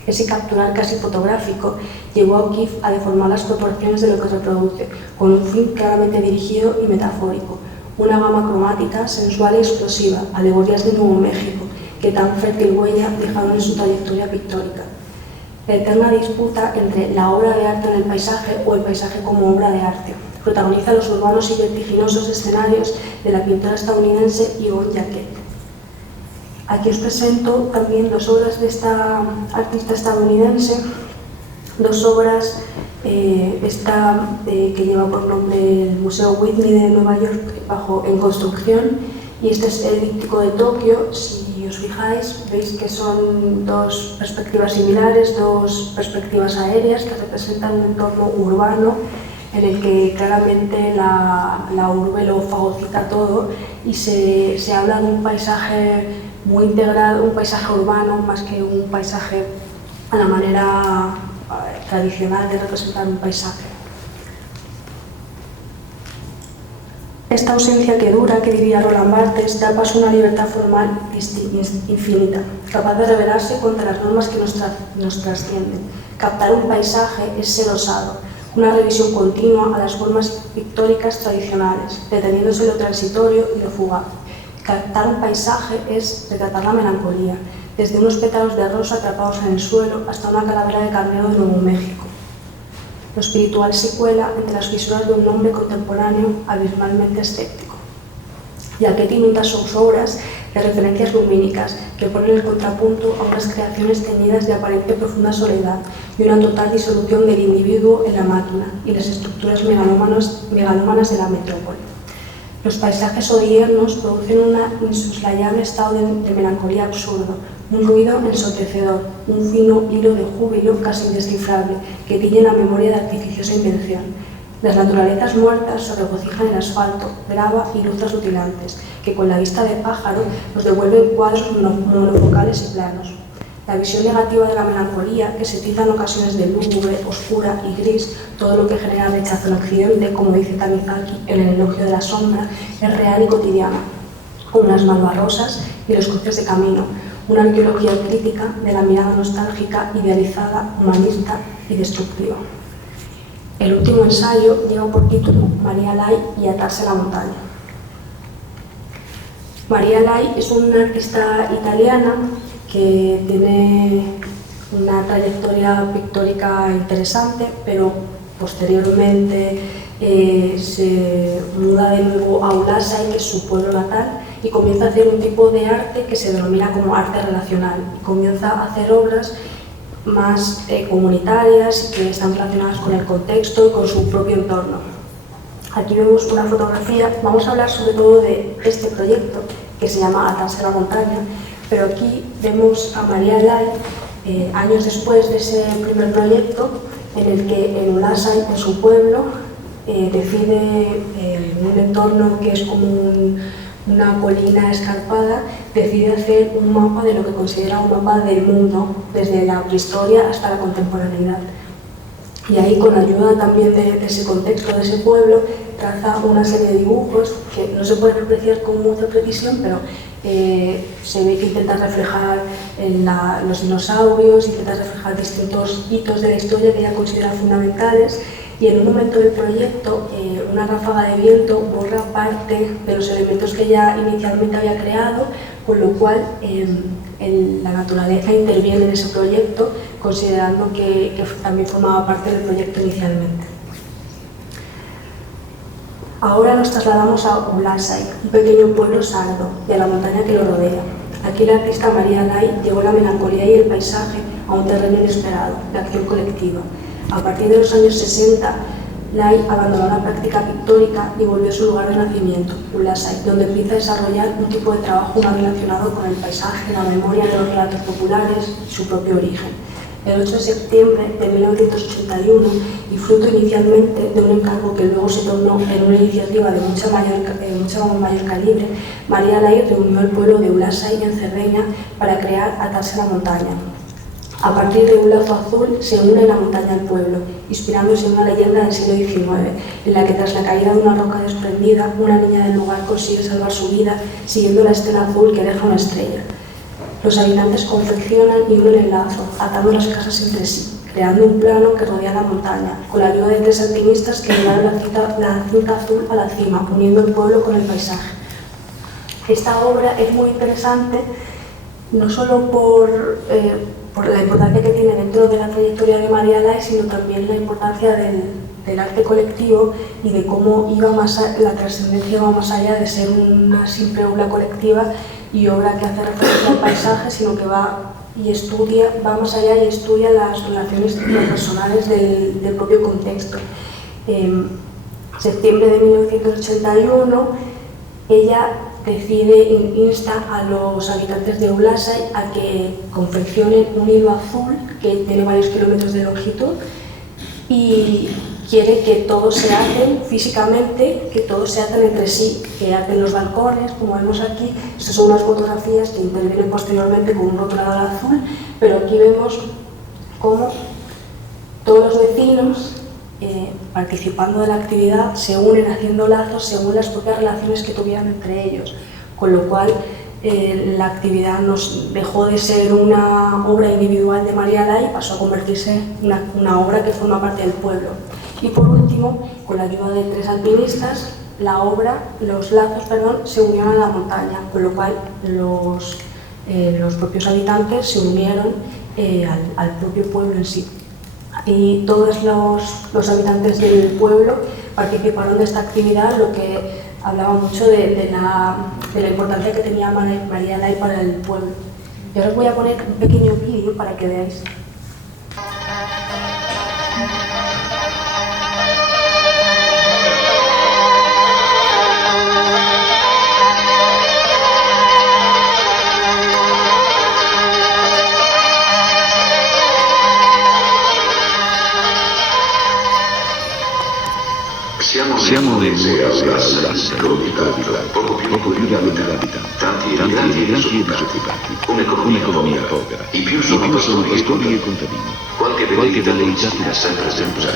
Ese capturar casi fotográfico llevó a O'Keeffe a deformar las proporciones de lo que reproduce, con un fin claramente dirigido y metafórico, una gama cromática, sensual y explosiva, alegorías de Nuevo México, que tan fértil huella dejaron en su trayectoria pictórica. La eterna disputa entre la obra de arte en el paisaje o el paisaje como obra de arte. Protagoniza los urbanos y vertiginosos escenarios de la pintora estadounidense Yvonne Jacquet. Aquí os presento también dos obras de esta artista estadounidense, dos obras, que lleva por nombre el Museo Whitney de Nueva York, en construcción, y este es el Díptico de Tokio. Si os fijáis, veis que son dos perspectivas similares, dos perspectivas aéreas que representan un entorno urbano en el que claramente la urbe lo fagocita todo y se habla de un paisaje muy integrado, un paisaje urbano más que un paisaje a la manera tradicional de representar un paisaje. Esta ausencia que dura, que diría Roland Barthes, da paso a una libertad formal infinita, capaz de rebelarse contra las normas que nos trascienden. Captar un paisaje es ser osado, una revisión continua a las formas pictóricas tradicionales, deteniéndose lo transitorio y lo fugaz. Captar un paisaje es retratar la melancolía, desde unos pétalos de rosa atrapados en el suelo hasta una calavera de carnero de Nuevo México. Lo espiritual se cuela entre las fisuras de un hombre contemporáneo abismalmente escéptico. Jacquet imita sus obras de referencias lumínicas que ponen el contrapunto a unas creaciones teñidas de aparente profunda soledad y una total disolución del individuo en la máquina y las estructuras megalómanas de la metrópoli. Los paisajes odiernos producen un insoslayable estado de melancolía absurdo, un ruido ensotecedor, un fino hilo de júbilo casi indescifrable que tiñe la memoria de artificiosa invención. Las naturalezas muertas se regocijan en asfalto, grava y luces rutilantes, que con la vista de pájaro nos devuelven cuadros monofocales y planos. La visión negativa de la melancolía, que se tilda en ocasiones de lúgubre, oscura y gris, todo lo que genera rechazo en Occidente, como dice Tanizaki en El elogio de la sombra, es real y cotidiana, como las malvarrosas y los cruces de camino, una arqueología crítica de la mirada nostálgica, idealizada, humanista y destructiva. El último ensayo lleva por título María Lai y atarse a la montaña. María Lai es una artista italiana que tiene una trayectoria pictórica interesante, pero posteriormente se muda de nuevo a Ulasai, que es su pueblo natal, y comienza a hacer un tipo de arte que se denomina como arte relacional. Y comienza a hacer obras más comunitarias y que están relacionadas con el contexto y con su propio entorno. Aquí vemos una fotografía. Vamos a hablar sobre todo de este proyecto que se llama Atarse a la montaña, pero aquí vemos a María Lai años después de ese primer proyecto, en el que en Ulasai, en su pueblo, decide, en un entorno que es como una colina escarpada, decide hacer un mapa de lo que considera un mapa del mundo, desde la prehistoria hasta la contemporaneidad. Y ahí, con ayuda también de ese contexto, de ese pueblo, traza una serie de dibujos que no se pueden apreciar con mucha precisión, pero se ve que intenta reflejar los dinosaurios, intenta reflejar distintos hitos de la historia que ella considera fundamentales. Y en un momento del proyecto, una ráfaga de viento borra parte de los elementos que ella inicialmente había creado, con lo cual la naturaleza interviene en ese proyecto, considerando que también formaba parte del proyecto inicialmente. Ahora nos trasladamos a Ulasai, un pequeño pueblo sardo, y a la montaña que lo rodea. Aquí la artista María Lai llevó la melancolía y el paisaje a un terreno inesperado, de acción colectiva. A partir de los años 60, Lai abandonó la práctica pictórica y volvió a su lugar de nacimiento, Ulasai, donde empieza a desarrollar un tipo de trabajo más relacionado con el paisaje, la memoria de los relatos populares y su propio origen. El 8 de septiembre de 1981, y fruto inicialmente de un encargo que luego se tornó en una iniciativa de mucho mayor calibre, María Lai reunió al pueblo de Ulasai en Cerdeña para crear Atarse a la montaña. A partir de un lazo azul se une la montaña al pueblo, inspirándose en una leyenda del siglo XIX, en la que tras la caída de una roca desprendida, una niña del lugar consigue salvar su vida siguiendo la estela azul que deja una estrella. Los habitantes confeccionan y unen el lazo, atando las casas entre sí, creando un plano que rodea la montaña, con la ayuda de 3 alpinistas que llevaron la cinta azul a la cima, uniendo el pueblo con el paisaje. Esta obra es muy interesante, no solo por la importancia que tiene dentro de la trayectoria de María Lai, sino también la importancia del arte colectivo y de cómo la trascendencia va más allá de ser una simple obra colectiva y obra que hace referencia al paisaje, sino que va más allá y estudia las relaciones personales del propio contexto. En septiembre de 1981, ella insta a los habitantes de Ulasai a que confeccionen un hilo azul que tiene varios kilómetros de longitud y quiere que todos se aten físicamente, que todos se aten entre sí, que aten los balcones, como vemos aquí. Estas son unas fotografías que intervienen posteriormente con un rotulador azul, pero aquí vemos cómo todos los vecinos, participando de la actividad, se unen haciendo lazos según las propias relaciones que tuvieran entre ellos, con lo cual la actividad dejó de ser una obra individual de María Lai y pasó a convertirse en una obra que forma parte del pueblo. Y por último, con la ayuda de 3 alpinistas, los lazos se unieron a la montaña, con lo cual los propios habitantes se unieron al propio pueblo en sí. Y todos los habitantes del pueblo participaron de esta actividad, lo que hablaba mucho de la importancia que tenía María Lai para el pueblo. Y ahora os voy a poner un pequeño vídeo para que veáis. Siamo nel Ulasai, poco più di 2000 abitanti, tanti emigranti e disoccupati, un'economia povera. I più sono pastori e contadini, qualche velleità turistica sempre smusa.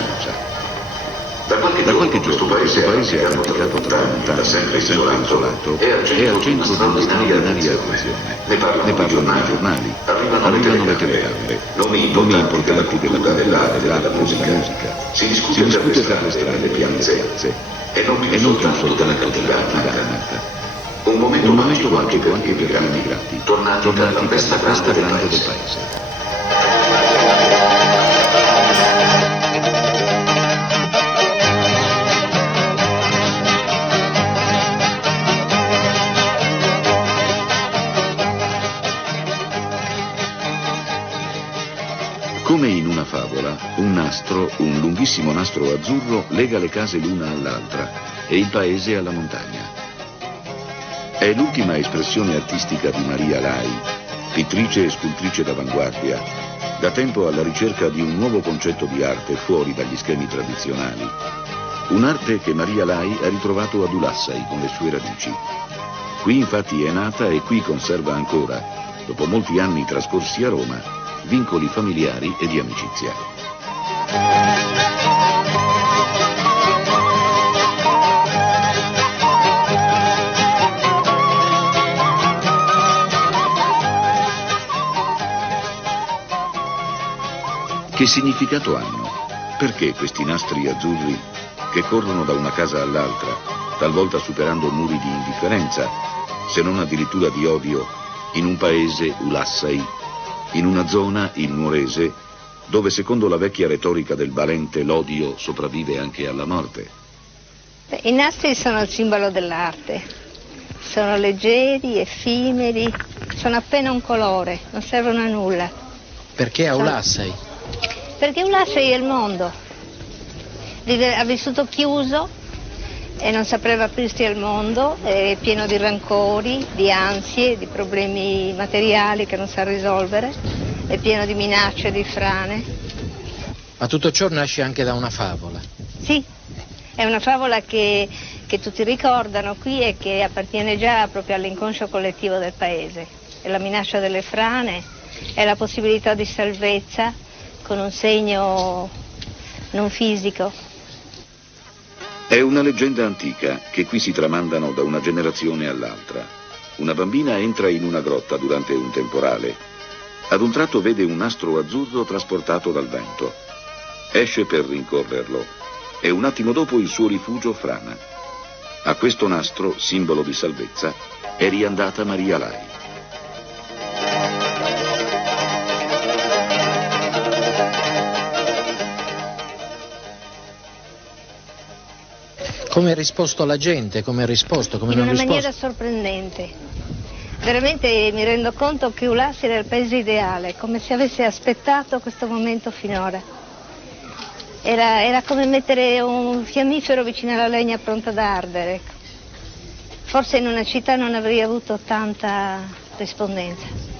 Da qualche giorno questo paese ha praticato tramontana, da sempre isolato, è al centro di una straordinaria attenzione. Ne parlano i giornali, arrivano le telecamere, nomi importanti della cultura, dell'arte, della musica. Si discute per le strade, le piazze, e non più soltanto della Tirana. Un momento magico anche per i grandi, tornati dalla festa grande del paese. Come in una favola, un lunghissimo nastro azzurro lega le case l'una all'altra e il paese alla montagna. È l'ultima espressione artistica di Maria Lai, pittrice e scultrice d'avanguardia, da tempo alla ricerca di un nuovo concetto di arte fuori dagli schemi tradizionali. Un'arte che Maria Lai ha ritrovato ad Ulassai con le sue radici. Qui infatti è nata e qui conserva ancora, dopo molti anni trascorsi a Roma, vincoli familiari e di amicizia. Che significato hanno? Perché questi nastri azzurri che corrono da una casa all'altra, talvolta superando muri di indifferenza, se non addirittura di odio, in un paese, Ulassai, in una zona, il Nuorese, dove secondo la vecchia retorica del Valente l'odio sopravvive anche alla morte? I nastri sono il simbolo dell'arte, sono leggeri, effimeri, sono appena un colore, non servono a nulla. Perché a Ulassai? Perché Ulassai è il mondo, ha vissuto chiuso e non sapeva aprirsi al mondo, è pieno di rancori, di ansie, di problemi materiali che non sa risolvere, è pieno di minacce, di frane. Ma tutto ciò nasce anche da una favola. Sì, è una favola che tutti ricordano qui e che appartiene già proprio all'inconscio collettivo del paese. È la minaccia delle frane, è la possibilità di salvezza con un segno non fisico. È una leggenda antica che qui si tramandano da una generazione all'altra. Una bambina entra in una grotta durante un temporale. Ad un tratto vede un nastro azzurro trasportato dal vento. Esce per rincorrerlo e un attimo dopo il suo rifugio frana. A questo nastro, simbolo di salvezza, è riandata Maria Lai. Come ha risposto la gente? Come ha risposto? Come in non una risposto? maniera sorprendente. Veramente mi rendo conto che Ulassai era il paese ideale, come se avesse aspettato questo momento finora. Era come mettere un fiammifero vicino alla legna pronta ad ardere. Forse in una città non avrei avuto tanta rispondenza.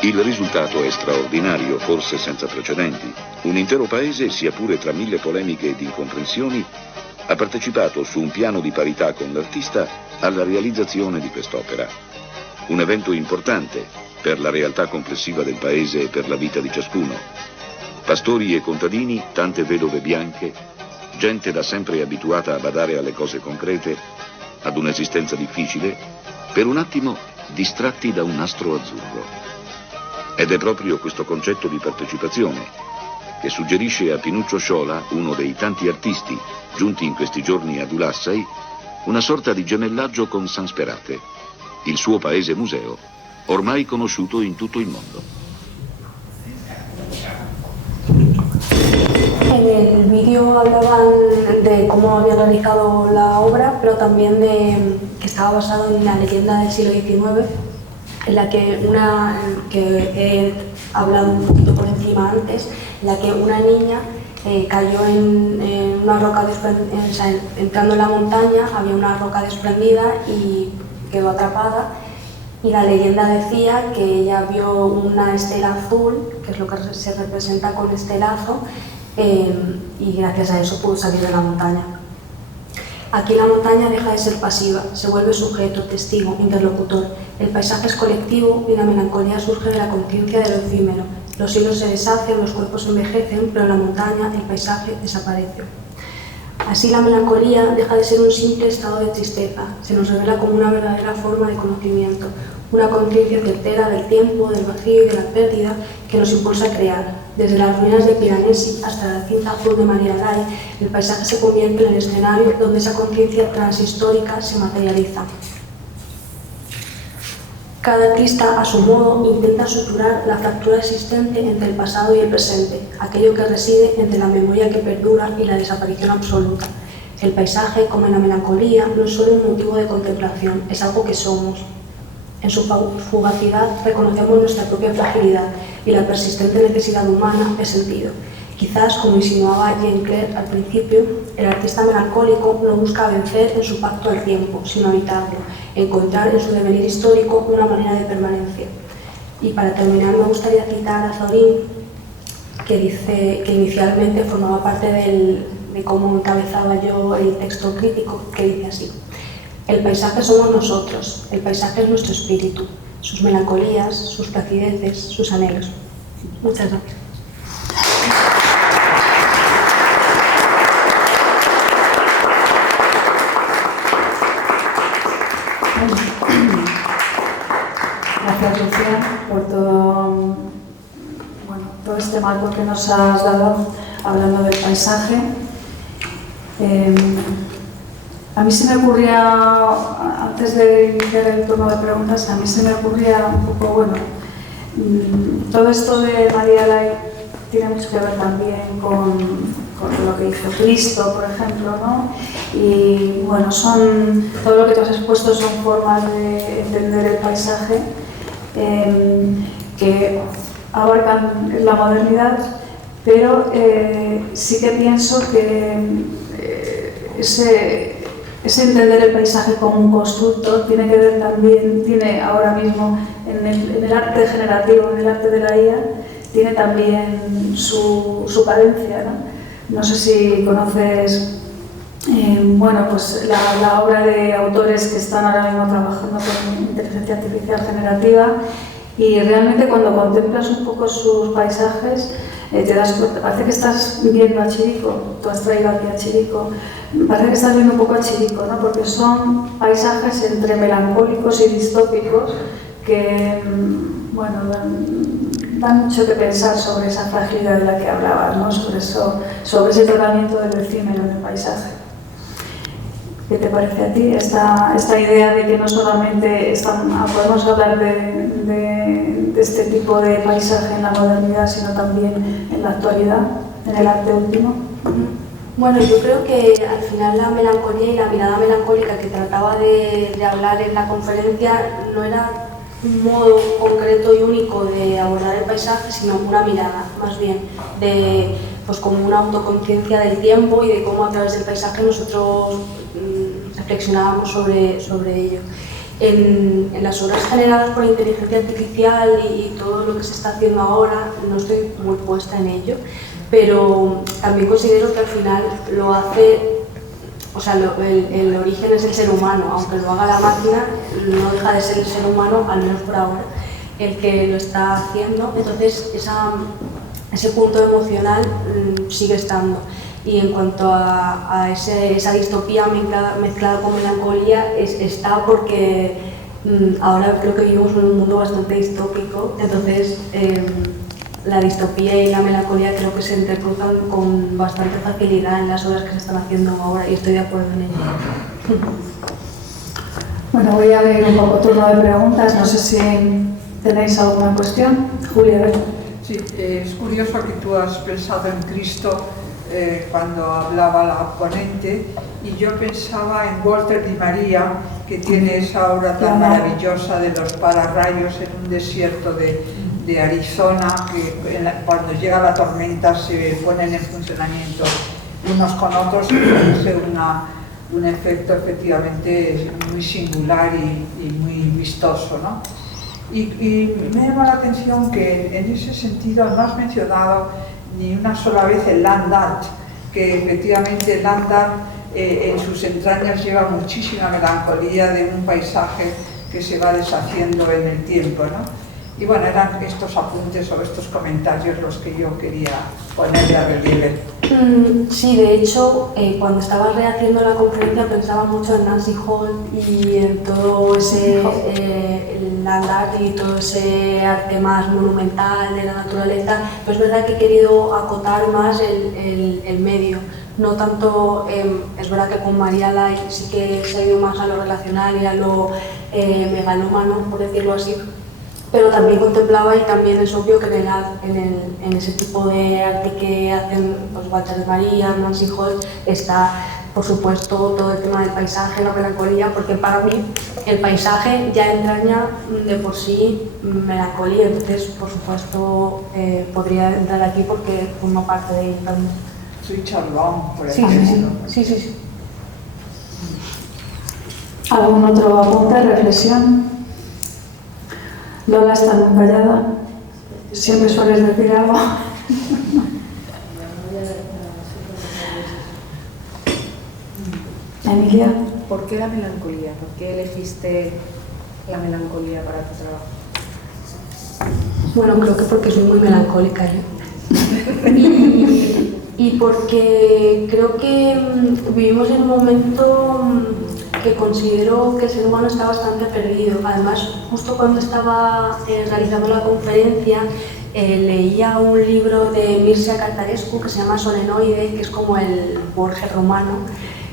Il risultato è straordinario, forse senza precedenti. Un intero paese, sia pure tra mille polemiche ed incomprensioni, ha partecipato su un piano di parità con l'artista alla realizzazione di quest'opera. Un evento importante per la realtà complessiva del paese e per la vita di ciascuno. Pastori e contadini, tante vedove bianche, gente da sempre abituata a badare alle cose concrete, ad un'esistenza difficile, per un attimo distratti da un nastro azzurro. Ed è proprio questo concetto di partecipazione che suggerisce a Pinuccio Sciola, uno dei tanti artisti giunti in questi giorni ad Ulassai, una sorta di gemellaggio con San Sperate, il suo paese museo, ormai conosciuto in tutto il mondo. En el vídeo hablaban de cómo había realizado la obra, pero también de que estaba basado en la leyenda del siglo XIX, en la que he hablado un poquito por encima antes, en la que una niña cayó en una roca desprendida, o sea, entrando en la montaña había una roca desprendida y quedó atrapada, y la leyenda decía que ella vio una estela azul, que es lo que se representa con estelazo, y gracias a eso pudo salir de la montaña. Aquí la montaña deja de ser pasiva, se vuelve sujeto, testigo, interlocutor. El paisaje es colectivo y la melancolía surge de la conciencia de lo efímero. Los hilos se deshacen, los cuerpos envejecen, pero en la montaña el paisaje desaparece. Así la melancolía deja de ser un simple estado de tristeza, se nos revela como una verdadera forma de conocimiento, una conciencia certera del tiempo, del vacío y de la pérdida que nos impulsa a crear. Desde las ruinas de Piranesi hasta la cinta azul de Maria Lai, el paisaje se convierte en el escenario donde esa conciencia transhistórica se materializa. Cada artista, a su modo, intenta suturar la fractura existente entre el pasado y el presente, aquello que reside entre la memoria que perdura y la desaparición absoluta. El paisaje, como en la melancolía, no es solo un motivo de contemplación, es algo que somos. En su fugacidad reconocemos nuestra propia fragilidad y la persistente necesidad humana de sentido. Quizás, como insinuaba Jane Clare al principio, el artista melancólico no busca vencer en su pacto al tiempo, sino evitarlo, encontrar en su devenir histórico una manera de permanencia. Y para terminar me gustaría citar a Zorin, que dice que inicialmente formaba parte de cómo encabezaba yo el texto crítico, que dice así: el paisaje somos nosotros, el paisaje es nuestro espíritu, sus melancolías, sus placideces, sus anhelos. Muchas gracias. Gracias, Lucía, por todo este marco que nos has dado hablando del paisaje. A mí se me ocurría, antes de iniciar el turno de preguntas, a mí se me ocurría un poco, todo esto de Maria Lai tiene mucho que ver también con lo que hizo Cristo, por ejemplo, ¿no? Y bueno, todo lo que tú has expuesto son formas de entender el paisaje que abarcan la modernidad, pero sí que pienso que ese entender el paisaje como un constructo tiene que ver también, tiene ahora mismo en el arte generativo, en el arte de la IA, tiene también su cadencia, ¿no? No sé si conoces la obra de autores que están ahora mismo trabajando con inteligencia artificial generativa, y realmente cuando contemplas un poco sus paisajes te das cuenta, parece que estás viendo a Chirico, tú has traído aquí a Chirico, parece que estás viendo un poco a Chirico, ¿no? Porque son paisajes entre melancólicos y distópicos que dan mucho que pensar sobre esa fragilidad de la que hablabas, ¿no? sobre ese tratamiento del efímero en el paisaje. ¿Qué te parece a ti esta idea de que no solamente podemos hablar de este tipo de paisaje en la modernidad, sino también en la actualidad, en el arte último? Bueno, yo creo que al final la melancolía y la mirada melancólica que trataba de hablar en la conferencia no era un modo concreto y único de abordar el paisaje, sino una mirada, más bien, como una autoconciencia del tiempo y de cómo a través del paisaje nosotros reflexionábamos sobre ello. En las obras generadas por inteligencia artificial y todo lo que se está haciendo ahora, no estoy muy puesta en ello, pero también considero que al final lo hace, el origen es el ser humano, aunque lo haga la máquina, no deja de ser el ser humano, al menos por ahora, el que lo está haciendo. Entonces ese punto emocional sigue estando. Y en cuanto a esa distopía mezclada con melancolía, está porque ahora creo que vivimos en un mundo bastante distópico, entonces la distopía y la melancolía creo que se entrecruzan con bastante facilidad en las obras que se están haciendo ahora, y estoy de acuerdo en ello. Bueno, voy a abrir un poco turno de preguntas, no sé si tenéis alguna cuestión. Julia, a ver. Sí, es curioso que tú has pensado en Cristo cuando hablaba la ponente, y yo pensaba en Walter Di Maria, que tiene esa obra tan maravillosa de los pararrayos en un desierto de Arizona, que cuando llega la tormenta se ponen en funcionamiento unos con otros y produce un efecto efectivamente muy singular y muy vistoso, ¿no? Y me llama la atención que en ese sentido no has mencionado ni una sola vez el land art, que efectivamente el land art en sus entrañas lleva muchísima melancolía de un paisaje que se va deshaciendo en el tiempo, ¿no? Y bueno, eran estos apuntes o estos comentarios los que yo quería poner de relieve. Sí, de hecho, cuando estaba rehaciendo la conferencia pensaba mucho en Nancy Holt y en todo ese land art y todo ese arte más monumental de la naturaleza, pero es verdad que he querido acotar más el medio. No tanto, es verdad que con María Lai sí que se ha ido más a lo relacional y a lo megalómano, por decirlo así, pero también contemplaba, y también es obvio que en ese tipo de arte que hacen pues, Walter de María, Nancy Holt, está por supuesto todo el tema del paisaje, la melancolía, porque para mí el paisaje ya entraña de por sí melancolía, entonces por supuesto podría entrar aquí porque forma parte de él también. Soy Charlón, por Sí, ejemplo. sí. ¿Algún otro apunte, reflexión? Lola está muy callada. Siempre sueles decir algo. Emilia. ¿Por qué la melancolía? ¿Por qué elegiste la melancolía para tu trabajo? Bueno, creo que porque soy muy melancólica yo. Y porque creo que vivimos en un momento que considero que el ser humano está bastante perdido. Además, justo cuando estaba realizando la conferencia, leía un libro de Mircea Cartarescu que se llama Solenoide, que es como el Borges romano,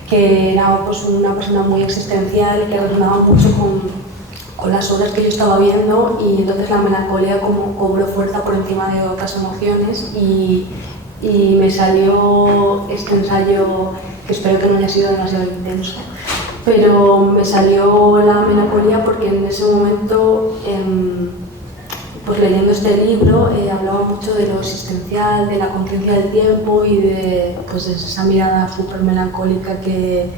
que era pues, una persona muy existencial y que resonaba mucho con las obras que yo estaba viendo, y entonces la melancolía como cobró fuerza por encima de otras emociones y me salió este ensayo, que espero que no haya sido demasiado intenso, pero me salió la melancolía porque en ese momento, pues leyendo este libro, hablaba mucho de lo existencial, de la conciencia del tiempo y de pues, esa mirada súper melancólica que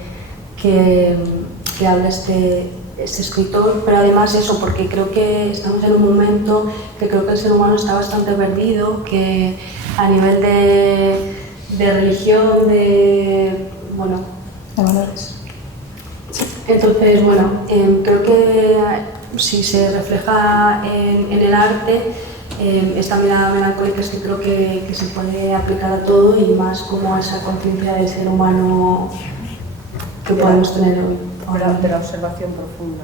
habla este escritor, pero además eso, porque creo que estamos en un momento que creo que el ser humano está bastante perdido, que a nivel de religión, de valores. Entonces, bueno, creo que si se refleja en el arte, esta mirada melancólica es que creo que se puede aplicar a todo, y más como esa conciencia del ser humano que podemos tener hoy. De la observación profunda.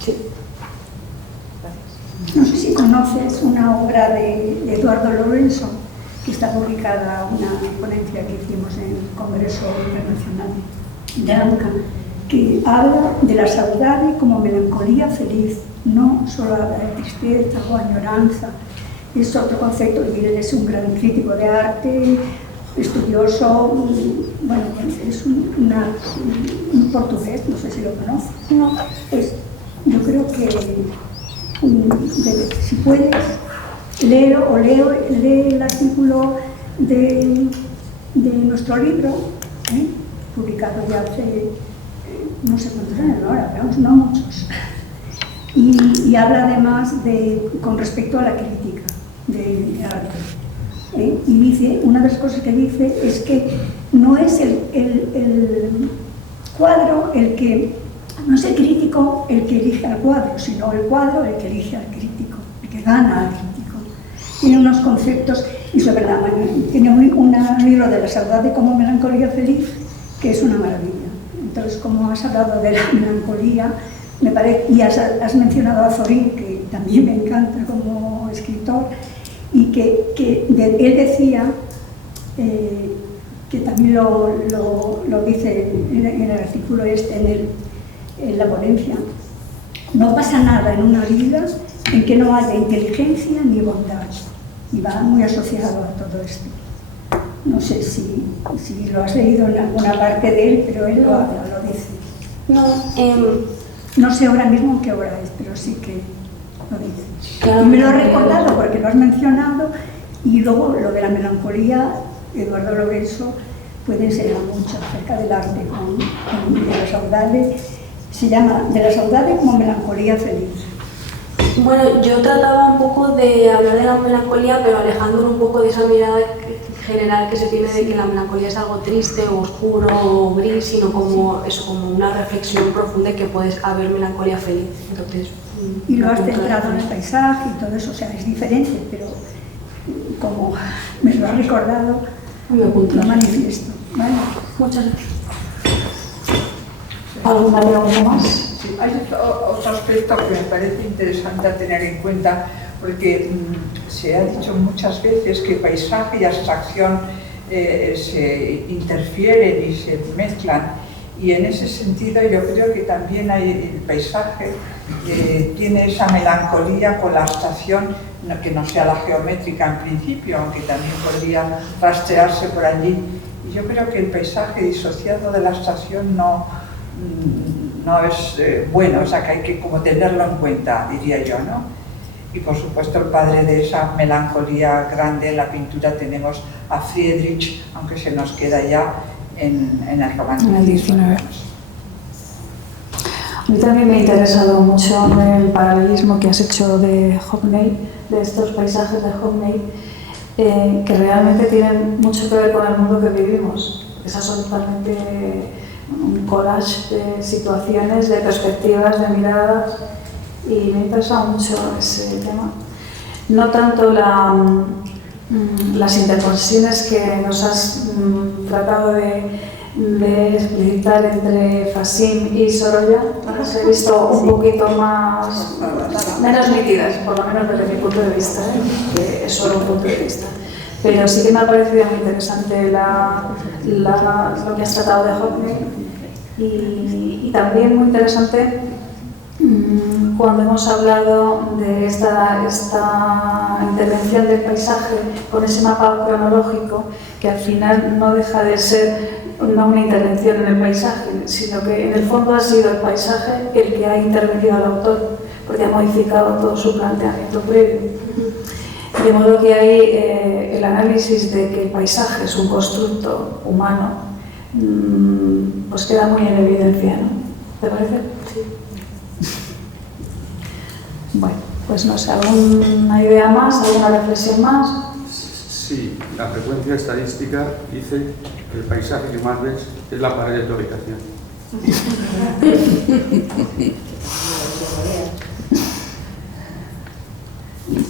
Sí. Gracias. No sé si conoces una obra de Eduardo Lorenzo, que está publicada, una ponencia que hicimos en el Congreso Internacional de ANCA, que habla de la saudade como melancolía feliz, no solo habla de tristeza o añoranza. Es otro concepto, y él es un gran crítico de arte, estudioso, bueno, es un portugués, no sé si lo conoces. No. Pues yo creo que si puedes, lee el artículo de nuestro libro, publicado ya hace no sé cuántos años ahora, pero no muchos. Y habla además con respecto a la crítica de arte. Y dice, una de las cosas que dice es que no es el cuadro no es el crítico el que elige al cuadro, sino el cuadro el que elige al crítico, el que gana al crítico. Tiene unos conceptos, y sobre tiene un libro de la saudade como melancolía feliz, que es una maravilla. Entonces, como has hablado de la melancolía, me parece, y has mencionado a Zorín, que también me encanta como escritor, y que él decía, que también lo dice en el artículo en la ponencia, no pasa nada en una vida en que no haya inteligencia ni bondad, y va muy asociado a todo esto. No sé si lo has leído en alguna parte de él, pero él lo dice. No sé ahora mismo en qué obra es, pero sí que lo dice. Y me lo he recordado porque lo has mencionado, y luego lo de la melancolía, Eduardo Lorenzo puede enseñar mucho acerca del arte de la saudade. Se llama De la saudade como melancolía feliz. Bueno, yo trataba un poco de hablar de la melancolía, pero alejándolo un poco de esa mirada general que se tiene de que la melancolía es algo triste o oscuro o gris, sino como una reflexión profunda, que puedes haber melancolía feliz. Entonces, y lo has centrado en el paisaje y todo eso, o sea, es diferente, pero como me lo has recordado, lo manifiesto. ¿Vale? Muchas gracias. ¿Alguna pregunta más? Sí, hay otro aspecto que me parece interesante a tener en cuenta, porque se ha dicho muchas veces que paisaje y abstracción se interfieren y se mezclan, y en ese sentido yo creo que también el paisaje tiene esa melancolía con la abstracción, que no sea la geométrica en principio, aunque también podría rastrearse por allí. Y yo creo que el paisaje disociado de la abstracción no es bueno, o sea que hay que como tenerlo en cuenta, diría yo, ¿no? Y por supuesto el padre de esa melancolía grande en la pintura tenemos a Friedrich, aunque se nos queda ya en el romanticismo. En el 19. A mí también me ha interesado mucho el paralelismo que has hecho de Hockney, de estos paisajes de Hockney, que realmente tienen mucho que ver con el mundo que vivimos. Esas son totalmente un collage de situaciones, de perspectivas, de miradas, y me ha interesado mucho ese tema. No tanto las interconexiones que nos has tratado de explicitar entre Fassim y Sorolla, las he visto un poquito menos nítidas, por lo menos desde mi punto de vista, que es solo un punto de vista. Pero sí que me ha parecido muy interesante lo que has tratado de Hockney, y también muy interesante cuando hemos hablado de esta intervención del paisaje con ese mapa cronológico, que al final no deja de ser no una intervención en el paisaje, sino que en el fondo ha sido el paisaje el que ha intervenido al autor, porque ha modificado todo su planteamiento previo. De modo que ahí el análisis de que el paisaje es un constructo humano, pues queda muy en evidencia, ¿no? ¿Te parece? Sí. Bueno, pues no sé, ¿alguna idea más, alguna reflexión más? Sí, la frecuencia estadística dice que el paisaje que más ves es la pared de tu habitación.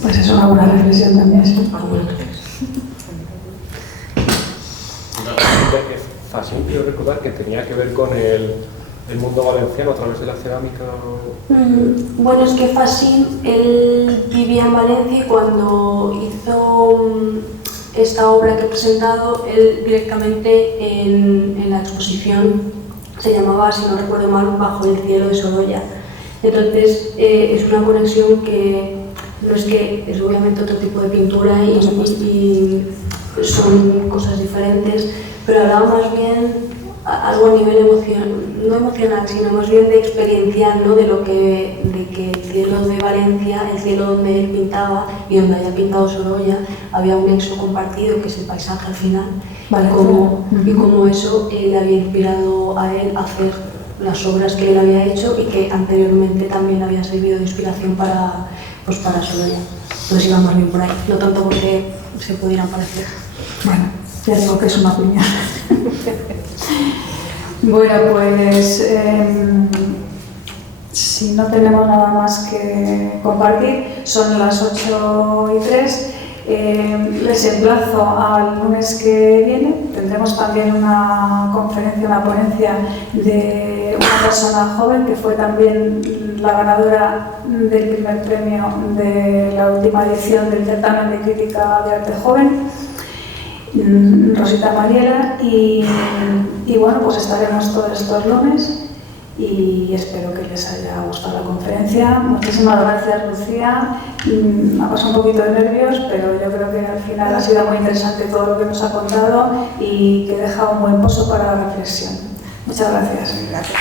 Pues es una buena reflexión también. Fassim, quiero recordar que tenía que ver con el mundo valenciano a través de la cerámica. Bueno, es que Fassim, él vivía en Valencia y cuando hizo esta obra que he presentado, él directamente en la exposición se llamaba, si no recuerdo mal, Bajo el cielo de Sorolla. Entonces es una conexión que no es que es obviamente otro tipo de pintura y son cosas diferentes, pero hablaba más bien algo a nivel no emocional, sino más bien de experiencial, ¿no? De que el cielo de Valencia, el cielo donde él pintaba y donde había pintado Sorolla, había un nexo compartido que es el paisaje al final, vale, y como eso le había inspirado a él a hacer las obras que él había hecho y que anteriormente también había servido de inspiración para Sorolla. Entonces iba más bien por ahí, no tanto porque se pudieran parecer. Bueno, ya digo que es una piña. Bueno, pues si no tenemos nada más que compartir, son las 8:03. Les emplazo al lunes que viene. Tendremos también una conferencia, una ponencia de una persona joven que fue también la ganadora del primer premio de la última edición del certamen de crítica de arte joven, Rosita Mariela, y bueno, pues estaremos todos estos lunes y espero que les haya gustado la conferencia. Muchísimas gracias, Lucía. Me ha pasado un poquito de nervios, pero yo creo que al final ha sido muy interesante todo lo que nos ha contado y que deja un buen pozo para la reflexión. Muchas gracias. Gracias.